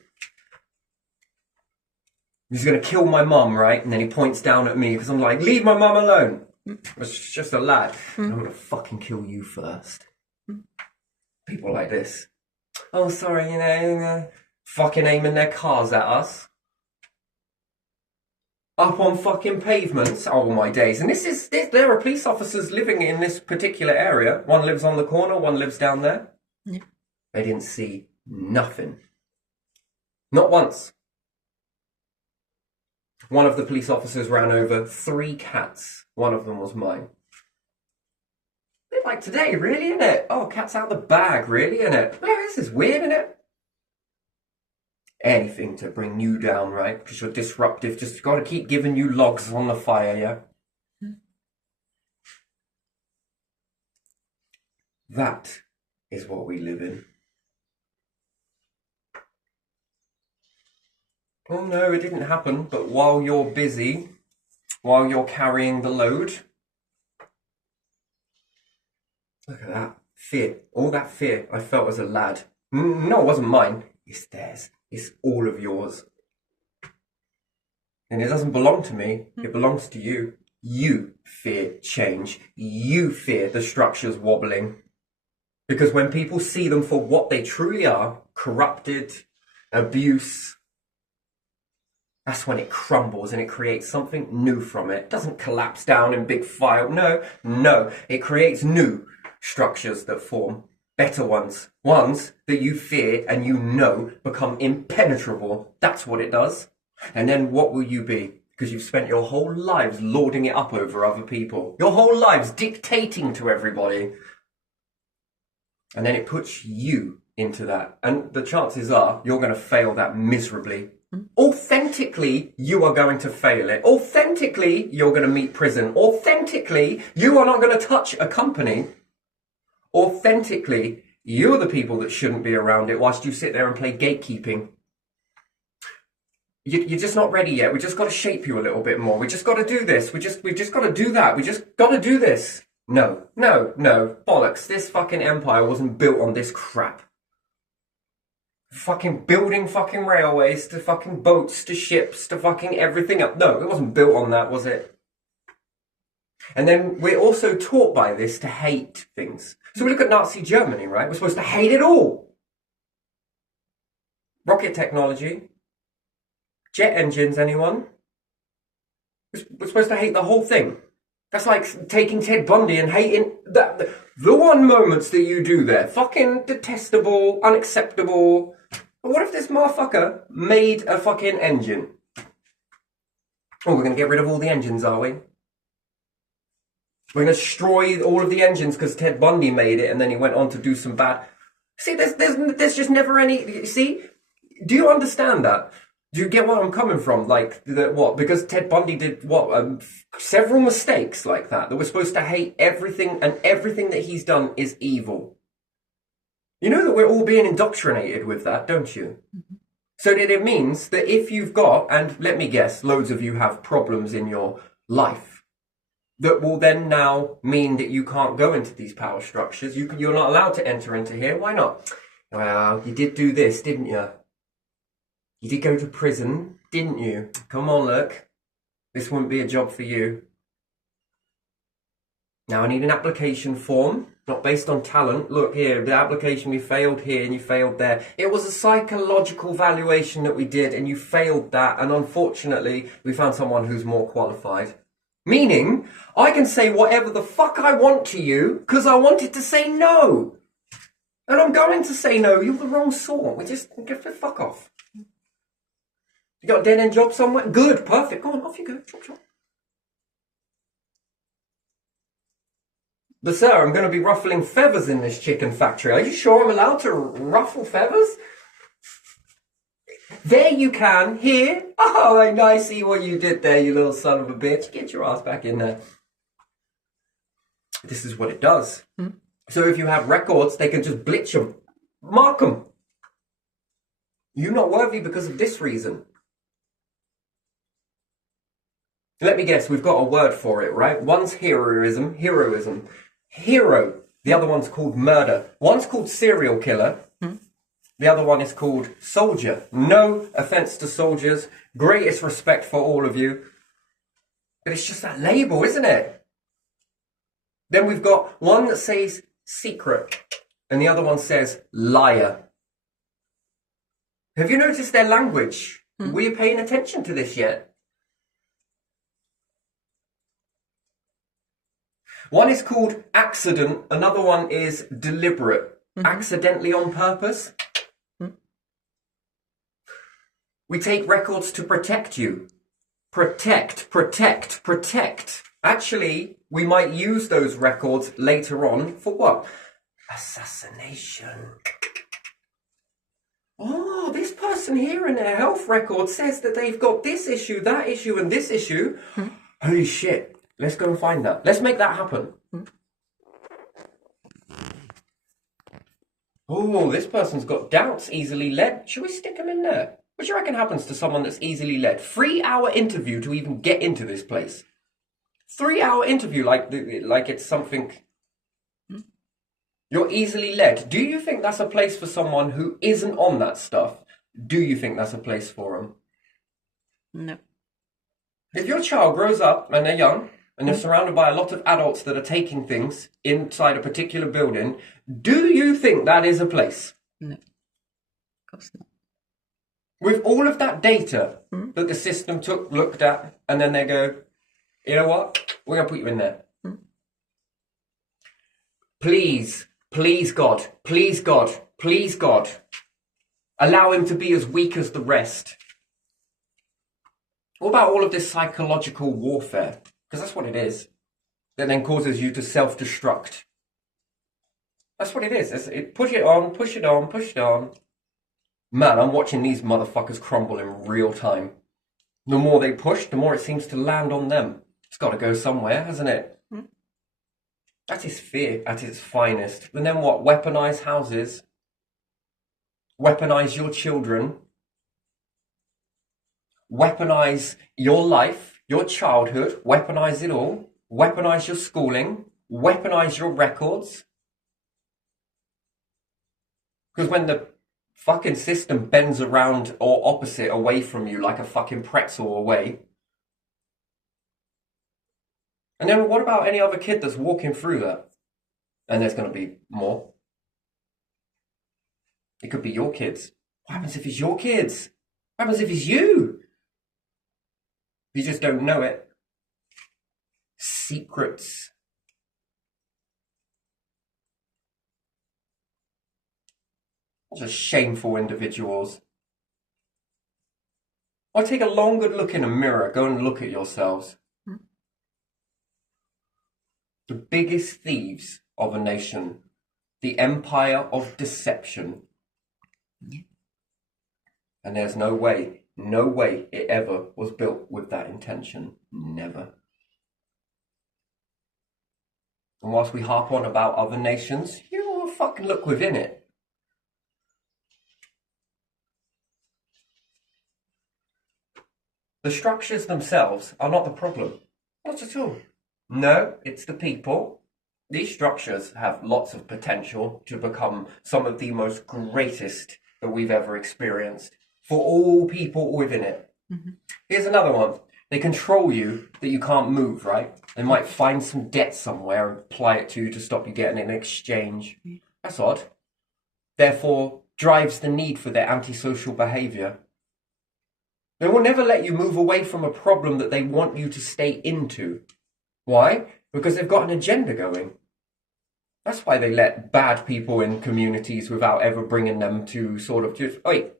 He's gonna kill my mum, right? And then he points down at me because I'm like, leave my mum alone. It's just a lad. I'm gonna fucking kill you first. People like this. Oh, sorry, you know, fucking aiming their cars at us. Up on fucking pavements. Oh my days. And there are police officers living in this particular area. One lives on the corner, one lives down there. Yeah. They didn't see nothing. Not once. One of the police officers ran over 3 cats. One of them was mine. Bit like today, really, innit? Oh, cat's out the bag, really, innit? Yeah, this is weird, innit? Anything to bring you down, right? Because you're disruptive. Just got to keep giving you logs on the fire, yeah? That is what we live in. Oh no, it didn't happen, but while you're busy, while you're carrying the load, look at that. Fear. All that fear I felt as a lad. No, it wasn't mine. It's theirs. It's all of yours. And it doesn't belong to me. It belongs to you. You fear change. You fear the structures wobbling. Because when people see them for what they truly are, corrupted, abuse, that's when it crumbles and it creates something new from it. It doesn't collapse down in big fire. No. It creates new structures that form. Better ones. Ones that you fear and you know become impenetrable. That's what it does. And then what will you be? Because you've spent your whole lives lording it up over other people. Your whole lives dictating to everybody. And then it puts you into that. And the chances are you're going to fail that miserably. Authentically, you are going to fail it. Authentically, you're going to meet prison. Authentically, you are not going to touch a company. Authentically, you're the people that shouldn't be around it whilst you sit there and play gatekeeping. You're just not ready yet. We just got to shape you a little bit more. We just got to do this. We just got to do that. We just got to do this. No. Bollocks. This fucking empire wasn't built on this crap. Fucking building fucking railways to fucking boats to ships to fucking everything else. No, it wasn't built on that, was it? And then we're also taught by this to hate things. So we look at Nazi Germany, right? We're supposed to hate it all. Rocket technology. Jet engines, anyone? We're supposed to hate the whole thing. That's like taking Ted Bundy and hating the one moments that you do there. Fucking detestable, unacceptable. But what if this motherfucker made a fucking engine? Oh, we're going to get rid of all the engines, are we? We're going to destroy all of the engines because Ted Bundy made it and then he went on to do some bad... See, there's just never any... See? Do you understand that? Do you get where I'm coming from? Like, what? Because Ted Bundy did, several mistakes like that we're supposed to hate everything, and everything that he's done is evil. You know that we're all being indoctrinated with that, don't you? Mm-hmm. So that it means that if you've got, and let me guess, loads of you have problems in your life, that will then now mean that you can't go into these power structures. You're not allowed to enter into here. Why not? Well, you did do this, didn't you? You did go to prison, didn't you? Come on, look. This wouldn't be a job for you. Now I need an application form, not based on talent. Look here, the application, we failed here and you failed there. It was a psychological valuation that we did and you failed that. And unfortunately, we found someone who's more qualified. Meaning, I can say whatever the fuck I want to you because I wanted to say no. And I'm going to say no. You're the wrong sort. We just get the fuck off. You got a dead-end job somewhere? Good, perfect. Go on, off you go. Chop. But sir, I'm going to be ruffling feathers in this chicken factory. Are you sure I'm allowed to ruffle feathers? There you can. Here. Oh, I see what you did there, you little son of a bitch. Get your ass back in there. This is what it does. So if you have records, they can just blitz them, mark them. You're not worthy because of this reason. Let me guess, we've got a word for it, right? One's heroism. Hero. The other one's called murder. One's called serial killer. The other one is called soldier. No offense to soldiers. Greatest respect for all of you. But it's just that label, isn't it? Then we've got one that says secret, and the other one says liar. Have you noticed their language? Were you paying attention to this yet? One is called accident, another one is deliberate. Accidentally on purpose. We take records to protect you. Protect. Actually, we might use those records later on for what? Assassination. Oh, this person here in their health record says that they've got this issue, that issue, and this issue. Holy shit. Let's go and find that. Let's make that happen. Oh, this person's got doubts, easily led. Should we stick them in there? What do you reckon happens to someone that's easily led? 3-hour interview to even get into this place. 3-hour interview like it's something. You're easily led. Do you think that's a place for someone who isn't on that stuff? Do you think that's a place for them? No. If your child grows up and they're young and they're surrounded by a lot of adults that are taking things inside a particular building, do you think that is a place? No. Of course not. With all of that data that the system looked at, and then they go, you know what? We're going to put you in there. Please, God, allow him to be as weak as the rest. What about all of this psychological warfare? Because that's what it is. That then causes you to self-destruct. That's what it is. Push it on. Man, I'm watching these motherfuckers crumble in real time. The more they push, the more it seems to land on them. It's got to go somewhere, hasn't it? That is fear at its finest. And then what? Weaponize houses. Weaponize your children. Weaponize your life, your childhood. Weaponize it all. Weaponize your schooling. Weaponize your records. Because when the fucking system bends around or opposite away from you like a fucking pretzel away. And then what about any other kid that's walking through that? And there's going to be more. It could be your kids. What happens if it's your kids? What happens if it's you? You just don't know it. Secrets. Just shameful individuals. Or take a long good look in a mirror. Go and look at yourselves. The biggest thieves of a nation. The empire of deception. And there's no way it ever was built with that intention. Never. And whilst we harp on about other nations, you will fucking look within it. The structures themselves are not the problem. Not at all. No, it's the people. These structures have lots of potential to become some of the most greatest that we've ever experienced for all people within it. Here's another one. They control you that you can't move, right? They might find some debt somewhere and apply it to you to stop you getting an exchange. That's odd. Therefore, drives the need for their antisocial behavior. They will never let you move away from a problem that they want you to stay into. Why? Because they've got an agenda going. That's why they let bad people in communities without ever bringing them to sort of just, wait,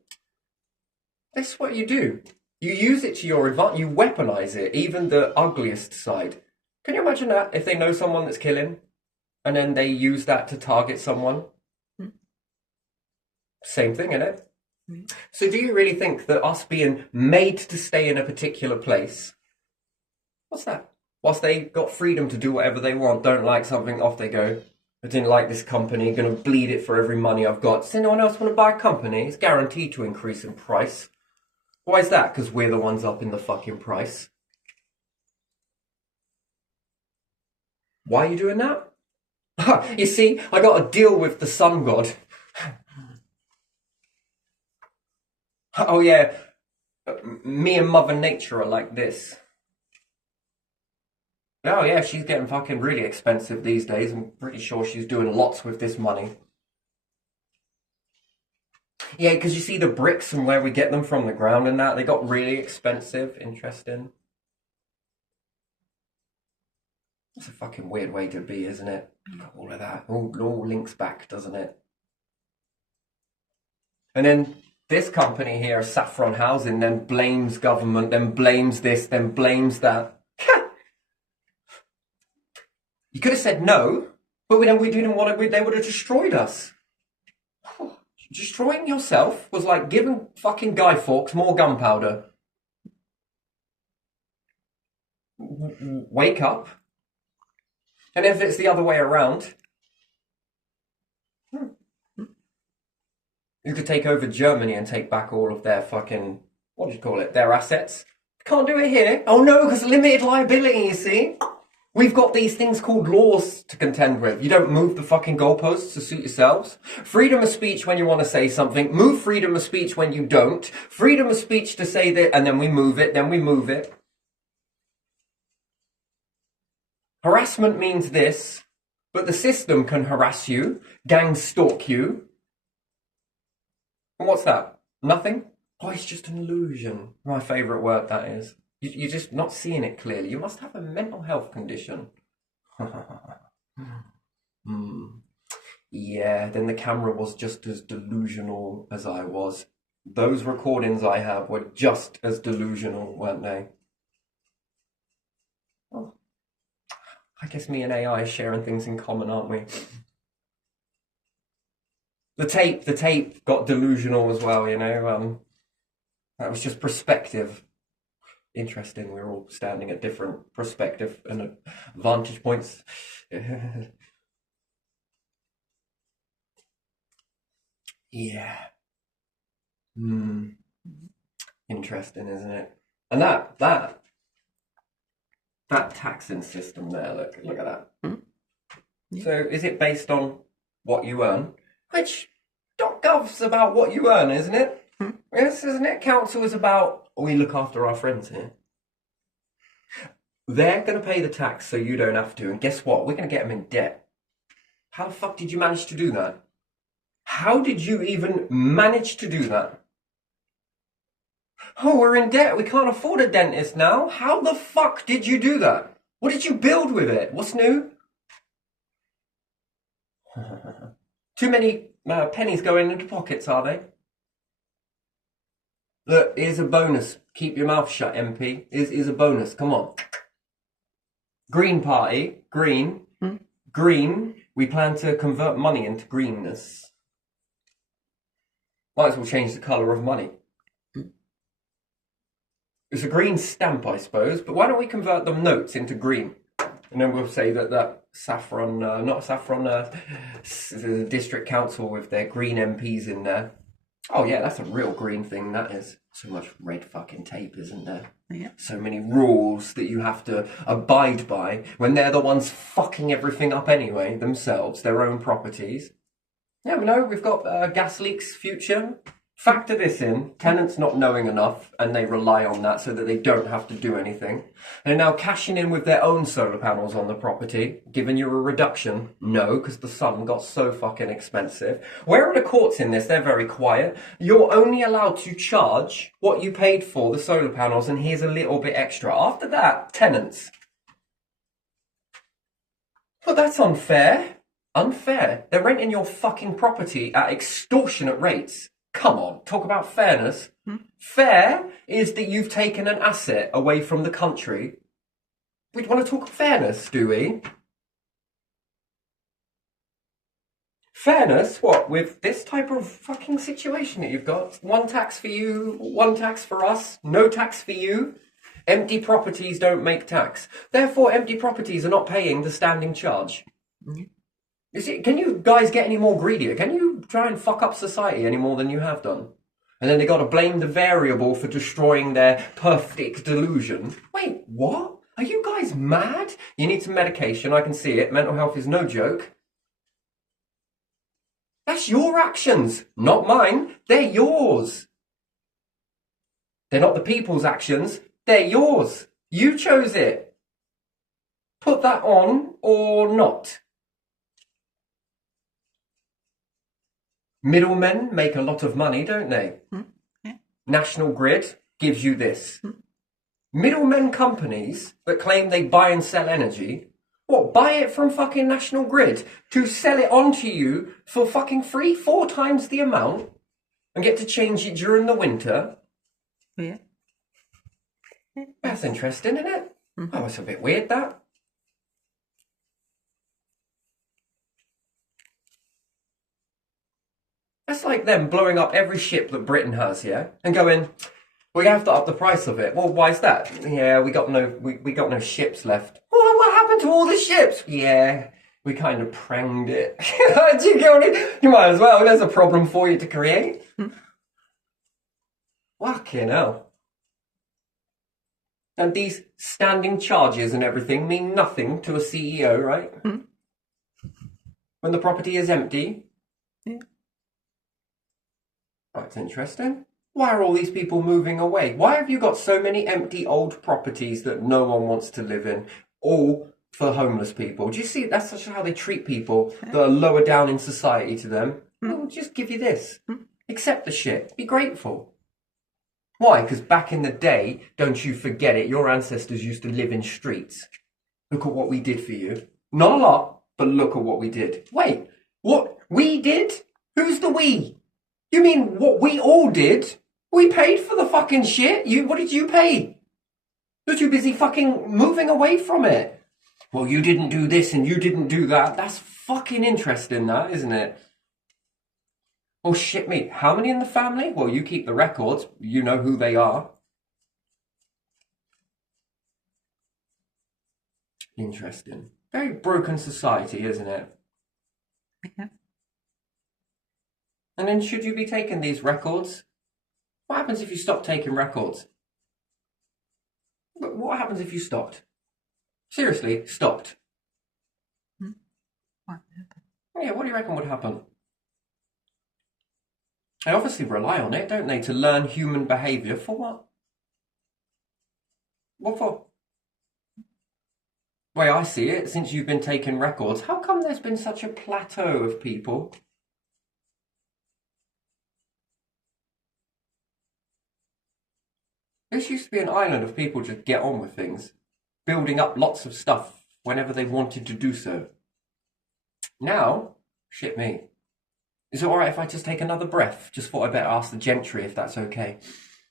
that's what you do. You use it to your advantage. You weaponize it, even the ugliest side. Can you imagine that if they know someone that's killing and then they use that to target someone? Same thing, innit? So do you really think that us being made to stay in a particular place, what's that? Whilst they got freedom to do whatever they want, don't like something, off they go. I didn't like this company, gonna bleed it for every money I've got. Does anyone else want to buy a company? It's guaranteed to increase in price. Why is that? Because we're the ones up in the fucking price. Why are you doing that? You see, I got to deal with the sun god. Oh yeah, me and Mother Nature are like this. Oh yeah, she's getting fucking really expensive these days. I'm pretty sure she's doing lots with this money. Yeah, because you see the bricks and where we get them from the ground and that, they got really expensive. Interesting. It's a fucking weird way to be, isn't it? All of that. All links back, doesn't it? And then this company here, Saffron Housing, then blames government, then blames this, then blames that. You could have said no, but we didn't want to, they would have destroyed us. Destroying yourself was like giving fucking Guy Fawkes more gunpowder. Wake up. And if it's the other way around, you could take over Germany and take back all of their fucking, what do you call it, their assets. Can't do it here. Oh no, because limited liability, you see. We've got these things called laws to contend with. You don't move the fucking goalposts to suit yourselves. Freedom of speech when you want to say something. Move freedom of speech when you don't. Freedom of speech to say that, and then we move it, then we move it. Harassment means this, but the system can harass you, gangs stalk you. And what's that? Nothing? Oh, it's just an illusion. My favourite word, that is. You're just not seeing it clearly. You must have a mental health condition. Yeah, then the camera was just as delusional as I was. Those recordings I have were just as delusional, weren't they? Oh, I guess me and AI are sharing things in common, aren't we? The tape got delusional as well, you know. That was just perspective. Interesting, we're all standing at different perspective and vantage points. Yeah. Interesting, isn't it? And that taxing system there, look at that. Yeah. So is it based on what you earn? Which .gov's about what you earn, isn't it? Yes, isn't it? Council is about, we look after our friends here. They're going to pay the tax so you don't have to. And guess what? We're going to get them in debt. How the fuck did you manage to do that? How did you even manage to do that? Oh, we're in debt. We can't afford a dentist now. How the fuck did you do that? What did you build with it? What's new? Too many pennies going into pockets, are they? Look, here's a bonus. Keep your mouth shut, MP. Here's a bonus. Come on. Green Party. Green. Green. We plan to convert money into greenness. Might as well change the colour of money. It's a green stamp, I suppose, but why don't we convert them notes into green? And then we'll say that Saffron, not Saffron, the district council with their green MPs in there. Oh yeah, that's a real green thing, that is. So much red fucking tape, isn't there? Yeah. So many rules that you have to abide by when they're the ones fucking everything up anyway, themselves, their own properties. Yeah, we know, we've got gas leaks future. Factor this in, tenants not knowing enough, and they rely on that so that they don't have to do anything. They're now cashing in with their own solar panels on the property, giving you a reduction. No, because the sun got so fucking expensive. Where are the courts in this? They're very quiet. You're only allowed to charge what you paid for the solar panels, and here's a little bit extra. After that, tenants. But that's unfair. Unfair. They're renting your fucking property at extortionate rates. Come on, talk about fairness. Fair is that you've taken an asset away from the country. We want to talk fairness, do we? Fairness, what, with this type of fucking situation that you've got? One tax for you, one tax for us, no tax for you. Empty properties don't make tax. Therefore, empty properties are not paying the standing charge. Can you guys get any more greedier? Can you try and fuck up society any more than you have done? And then they got to blame the variable for destroying their perfect delusion. Wait, what? Are you guys mad? You need some medication, I can see it. Mental health is no joke. That's your actions, not mine. They're yours. They're not the people's actions. They're yours. You chose it. Put that on or not. Middlemen make a lot of money, don't they? Yeah. National Grid gives you this. Middlemen companies that claim they buy and sell energy, what, buy it from fucking National Grid to sell it on to you for fucking free, 4 times the amount, and get to change it during the winter? Yeah. That's interesting, isn't it? Oh, it's a bit weird, that. That's like them blowing up every ship that Britain has, yeah? And going, we have to up the price of it. Well, why is that? Yeah, we got no ships left. Well, what happened to all the ships? Yeah, we kind of pranged it. Do you get what I mean? You might as well. There's a problem for you to create. Fucking hell. And these standing charges and everything mean nothing to a CEO, right? When the property is empty. Yeah. That's interesting. Why are all these people moving away? Why have you got so many empty old properties that no one wants to live in? All for homeless people. Do you see? That's such how they treat people that are lower down in society to them. We'll just give you this. Accept the shit. Be grateful. Why? Because back in the day, don't you forget it, your ancestors used to live in streets. Look at what we did for you. Not a lot, but look at what we did. Wait, what we did? Who's the we? You mean what we all did? We paid for the fucking shit. What did you pay? You're too busy fucking moving away from it. Well, you didn't do this and you didn't do that. That's fucking interesting, that, isn't it? Well, shit me. How many in the family? Well, you keep the records. You know who they are. Interesting. Very broken society, isn't it? Yeah. And then should you be taking these records? What happens if you stop taking records? What happens if you stopped? Seriously, stopped. What? Yeah, what do you reckon would happen? They obviously rely on it, don't they, to learn human behaviour. For what? What for? The way I see it, since you've been taking records, how come there's been such a plateau of people? This used to be an island of people just get on with things, building up lots of stuff whenever they wanted to do so. Now, shit me. Is it alright if I just take another breath? Just thought I'd better ask the gentry if that's okay.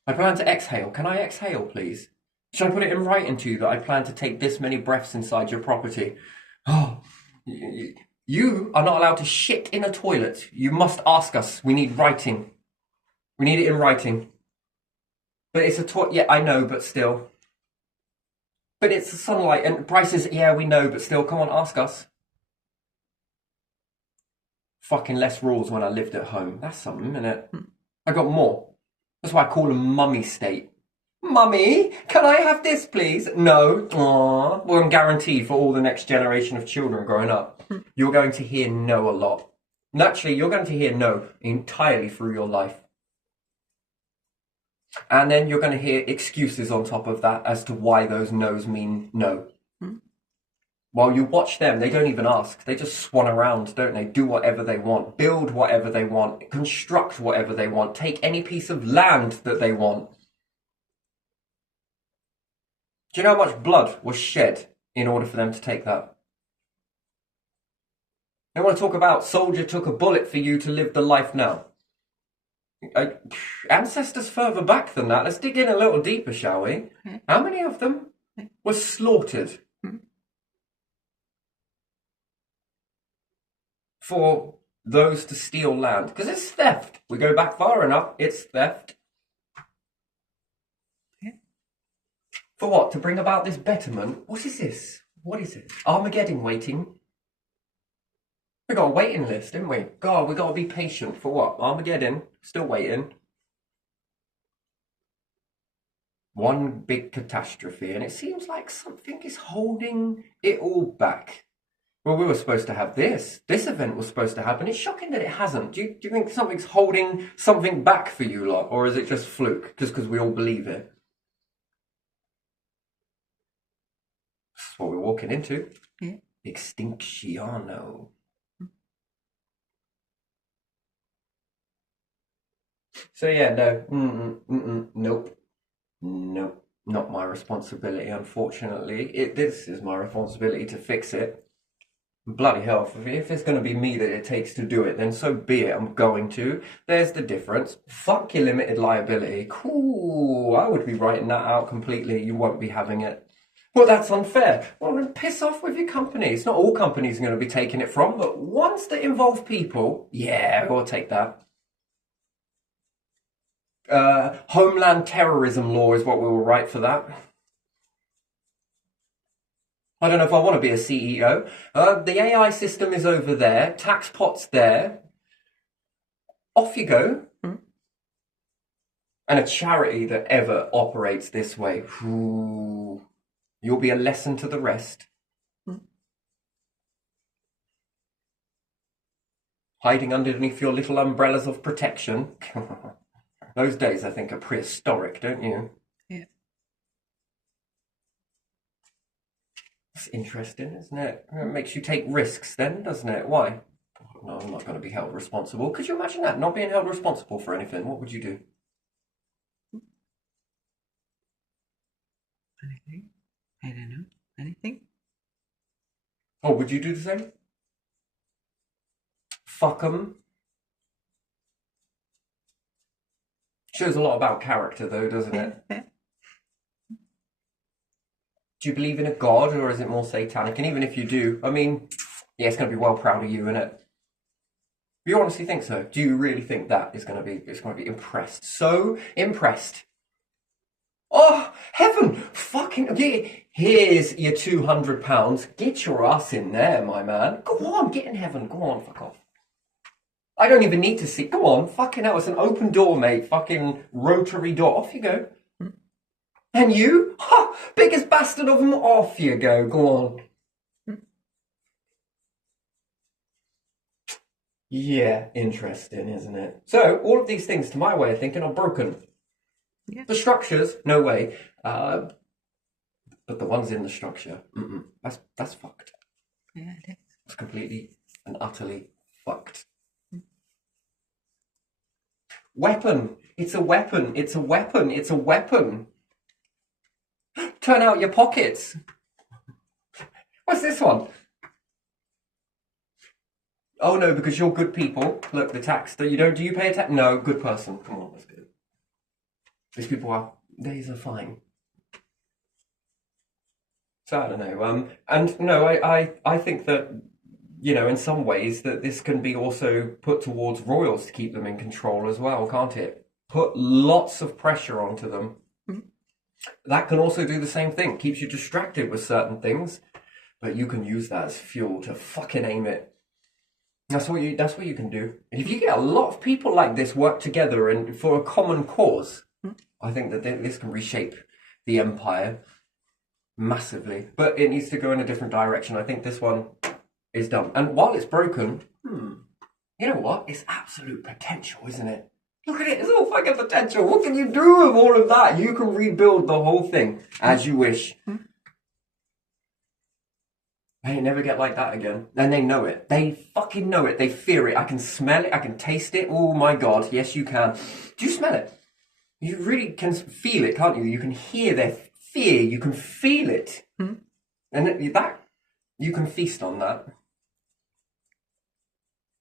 I plan to exhale. Can I exhale, please? Should I put it in writing to you that I plan to take this many breaths inside your property? Oh, you are not allowed to shit in a toilet. You must ask us. We need writing. We need it in writing. But it's a toilet. Yeah, I know, but still. But it's the sunlight and prices. Yeah, we know, but still. Come on, ask us. Fucking less rules when I lived at home. That's something, isn't it? I got more. That's why I call them mummy state. Mummy, can I have this, please? No. Aww. Well, I'm guaranteed for all the next generation of children growing up, you're going to hear no a lot. Naturally, you're going to hear no entirely through your life. And then you're going to hear excuses on top of that as to why those no's mean no. While you watch them, they don't even ask. They just swan around, don't they? Do whatever they want. Build whatever they want. Construct whatever they want. Take any piece of land that they want. Do you know how much blood was shed in order for them to take that? They want to talk about soldier took a bullet for you to live the life now. Ancestors further back than that. Let's dig in a little deeper, shall we? How many of them were slaughtered for those to steal land? Because it's theft. We go back far enough, it's theft. For what? To bring about this betterment? What is this? What is it? Armageddon waiting? We got a waiting list, didn't we? God, we got to be patient. For what? Armageddon? Still waiting. One big catastrophe, and it seems like something is holding it all back. Well, we were supposed to have this. This event was supposed to happen. It's shocking that it hasn't. Do you think something's holding something back for you lot, or is it just fluke, just because we all believe it? That's what we're walking into. Yeah. Extinctiono. So yeah, no, nope, not my responsibility. Unfortunately, this is my responsibility to fix it. Bloody hell! If it's going to be me that it takes to do it, then so be it. I'm going to. There's the difference. Fuck your limited liability. Cool. I would be writing that out completely. You won't be having it. Well, that's unfair. Well, then piss off with your company. It's not all companies are going to be taking it from, but ones that involve people, yeah, we'll take that. Homeland terrorism law is what we will write for that. I don't know if I want to be a CEO. The AI system is over there. Tax pot's there. Off you go. And a charity that ever operates this way, you'll be a lesson to the rest. Hiding underneath your little umbrellas of protection. Those days, I think, are prehistoric, don't you? Yeah. It's interesting, isn't it? It makes you take risks then, doesn't it? Why? No, I'm not going to be held responsible. Could you imagine that? Not being held responsible for anything. What would you do? Anything? I don't know. Anything? Oh, would you do the same? Fuck 'em. Shows a lot about character, though, doesn't it? Do you believe in a god, or is it more satanic? And even if you do, I mean, yeah, it's going to be well proud of you, isn't it? You honestly think so? Do you really think that is going to be? It's going to be impressed. So impressed. Oh, heaven! Fucking yeah. Here's your £200. Get your ass in there, my man. Go on, get in heaven. Go on, fuck off. I don't even need to see. Go on, fucking hell, it's an open door, mate. Fucking rotary door. Off you go. And you? Ha! Biggest bastard of them. Off you go. Go on. Yeah, interesting, isn't it? So, all of these things, to my way of thinking, are broken. Yeah. The structures, no way. But the ones in the structure, that's fucked. Yeah, it is. It's completely and utterly fucked. Weapon. It's a weapon. It's a weapon. It's a weapon. Turn out your pockets. What's this one? Oh no, because you're good people. Look, the tax that you don't. Do you pay a tax? No, good person. Come on, that's good. These people are. These are fine. So I don't know. And no, I think that, you know, in some ways that this can be also put towards royals to keep them in control as well, can't it? Put lots of pressure onto them. That can also do the same thing. Keeps you distracted with certain things, but you can use that as fuel to fucking aim it. That's what you can do. And if you get a lot of people like this work together and for a common cause, I think that this can reshape the empire massively. But it needs to go in a different direction. I think this one is done. And while it's broken, you know what? It's absolute potential, isn't it? Look at it, it's all fucking potential. What can you do with all of that? You can rebuild the whole thing as you wish. They never get like that again. And they know it. They fucking know it. They fear it. I can smell it. I can taste it. Oh my God. Yes, you can. Do you smell it? You really can feel it, can't you? You can hear their fear. You can feel it. And that, you can feast on that.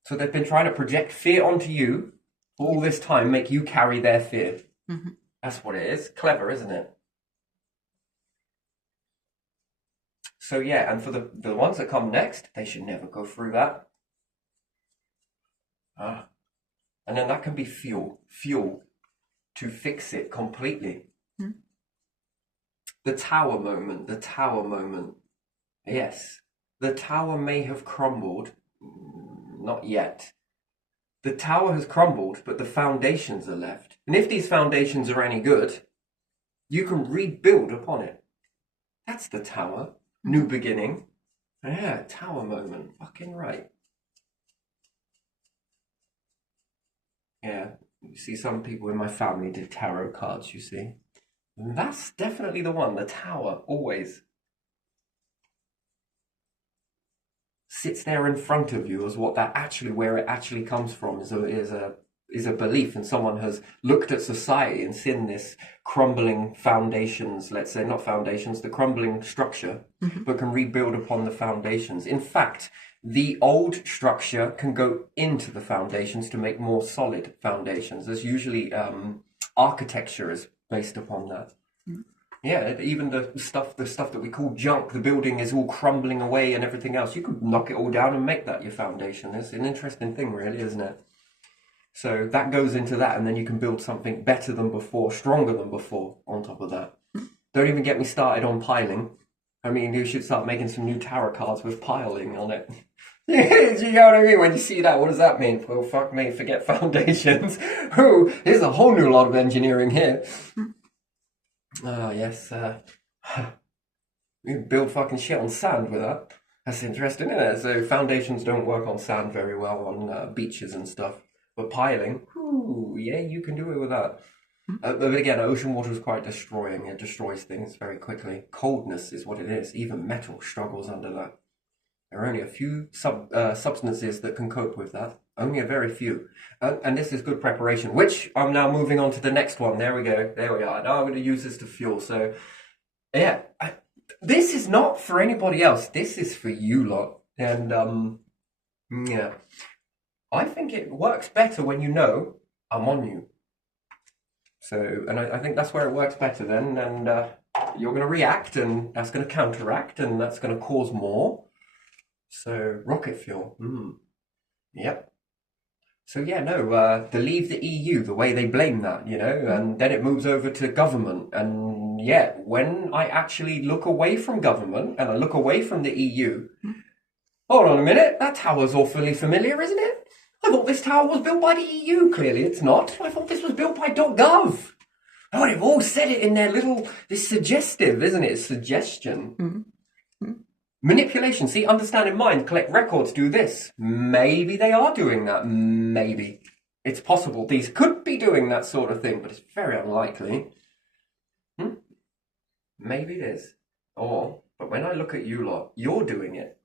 So they've been trying to project fear onto you for all this time, make you carry their fear. That's what it is. Clever, isn't it? So yeah, and for the ones that come next, they should never go through that. And then that can be fuel to fix it completely. The tower moment. The tower moment. Yes. The tower may have crumbled. Not yet. The tower has crumbled, but the foundations are left. And if these foundations are any good, you can rebuild upon it. That's the tower. New beginning. Yeah, tower moment. Fucking right. Yeah, you see, some people in my family did tarot cards, you see. And that's definitely the one, the tower, always. Sits there in front of you as what that actually, where it actually comes from, is a belief, and someone has looked at society and seen this crumbling foundations, let's say, not foundations, the crumbling structure, but can rebuild upon the foundations. In fact, the old structure can go into the foundations to make more solid foundations. There's usually architecture is based upon that. Yeah, even the stuff that we call junk, the building is all crumbling away and everything else. You could knock it all down and make that your foundation. It's an interesting thing, really, isn't it? So that goes into that, and then you can build something better than before, stronger than before on top of that. Don't even get me started on piling. I mean, you should start making some new tarot cards with piling on it. You know what I mean? When you see that, what does that mean? Well, fuck me, forget foundations. Oh, here's a whole new lot of engineering here. Oh, yes. We can build fucking shit on sand with that. That's interesting, isn't it? So foundations don't work on sand very well on beaches and stuff. But piling, ooh, yeah, you can do it with that. But again, ocean water is quite destroying. It destroys things very quickly. Coldness is what it is. Even metal struggles under that. There are only a few substances that can cope with that. Only a very few. And this is good preparation, which I'm now moving on to the next one. There we go. There we are. Now I'm going to use this to fuel. So, yeah. This is not for anybody else. This is for you lot. And, yeah. I think it works better when you know I'm on you. So, and I think that's where it works better then. And you're going to react, and that's going to counteract, and that's going to cause more. So, rocket fuel. Yep. So, yeah, no, they leave the EU, the way they blame that, you know, and then it moves over to government. And, yeah, when I actually look away from government and I look away from the EU, hold on a minute, that tower's awfully familiar, isn't it? I thought this tower was built by the EU. Clearly it's not. I thought this was built by .gov. Oh, they've all said it in their little... It's suggestive, isn't it? It's suggestion. Manipulation. See, understand in mind, collect records, do this. Maybe they are doing that. Maybe. It's possible these could be doing that sort of thing, but it's very unlikely. Maybe it is. But when I look at you lot, you're doing it.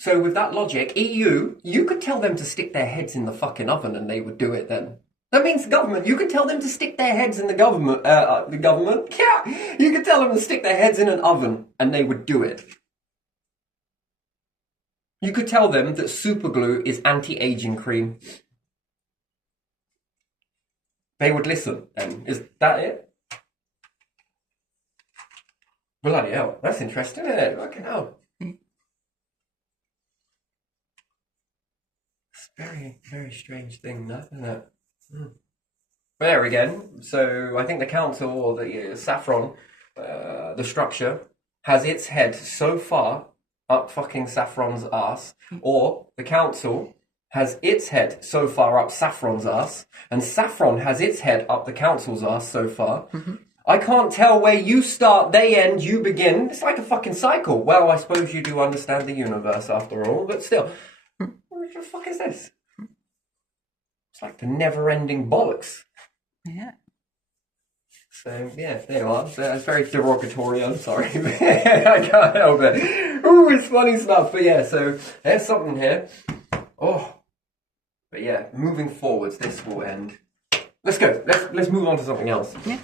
So with that logic, EU, you could tell them to stick their heads in the fucking oven and they would do it then. That means government, you could tell them to stick their heads in the government, yeah, you could tell them to stick their heads in an oven and they would do it. You could tell them that super glue is anti-aging cream. They would listen then. Is that it? Bloody hell, that's interesting, isn't it? Fucking hell. Very, very strange thing, that, isn't it? But there again, so I think the council or the Saffron, the structure, has its head so far up fucking Saffron's ass, or the council has its head so far up Saffron's ass, and Saffron has its head up the council's ass so far. I can't tell where you start, they end, you begin. It's like a fucking cycle. Well, I suppose you do understand the universe after all, but still. What the fuck is this? It's like the never-ending bollocks. Yeah. So, yeah, there you are. It's very derogatory, I'm sorry. I can't help it. Ooh, it's funny stuff. But yeah, so there's something here. Oh. But yeah, moving forwards, this will end. Let's go. Let's move on to something else. Yeah.